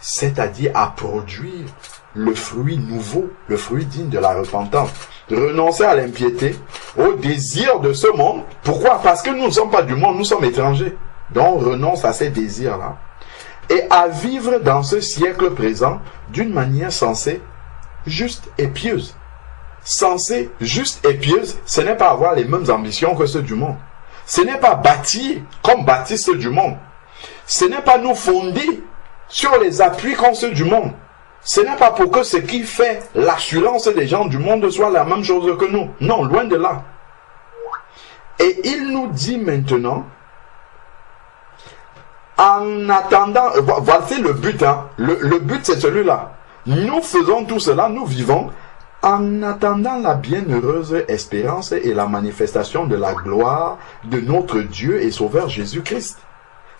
c'est-à-dire à produire le fruit nouveau, le fruit digne de la repentance. Renoncer à l'impiété, au désir de ce monde. Pourquoi? Parce que nous ne sommes pas du monde, nous sommes étrangers. Donc on renonce à ces désirs-là. Et à vivre dans ce siècle présent d'une manière sensée, juste et pieuse. Sensée, juste et pieuse, ce n'est pas avoir les mêmes ambitions que ceux du monde. Ce n'est pas bâtir comme bâtissent ceux du monde. Ce n'est pas nous fonder sur les appuis comme ceux du monde. Ce n'est pas pour que ce qui fait l'assurance des gens du monde soit la même chose que nous. Non, loin de là. Et il nous dit maintenant, en attendant, voici le but. Hein. Le but c'est celui-là. Nous faisons tout cela, nous vivons en attendant la bienheureuse espérance et la manifestation de la gloire de notre Dieu et Sauveur Jésus-Christ.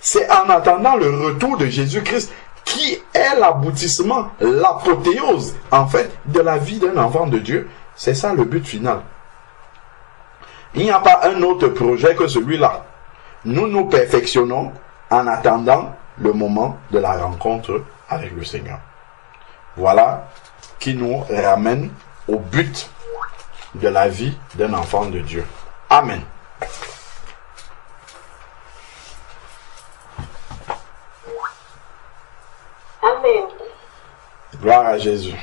C'est en attendant le retour de Jésus-Christ qui est l'aboutissement, l'apothéose, en fait, de la vie d'un enfant de Dieu. C'est ça le but final. Il n'y a pas un autre projet que celui-là. Nous nous perfectionnons en attendant le moment de la rencontre avec le Seigneur. Voilà qui nous ramène au but de la vie d'un enfant de Dieu. Amen. Amen. Gloire à Jésus.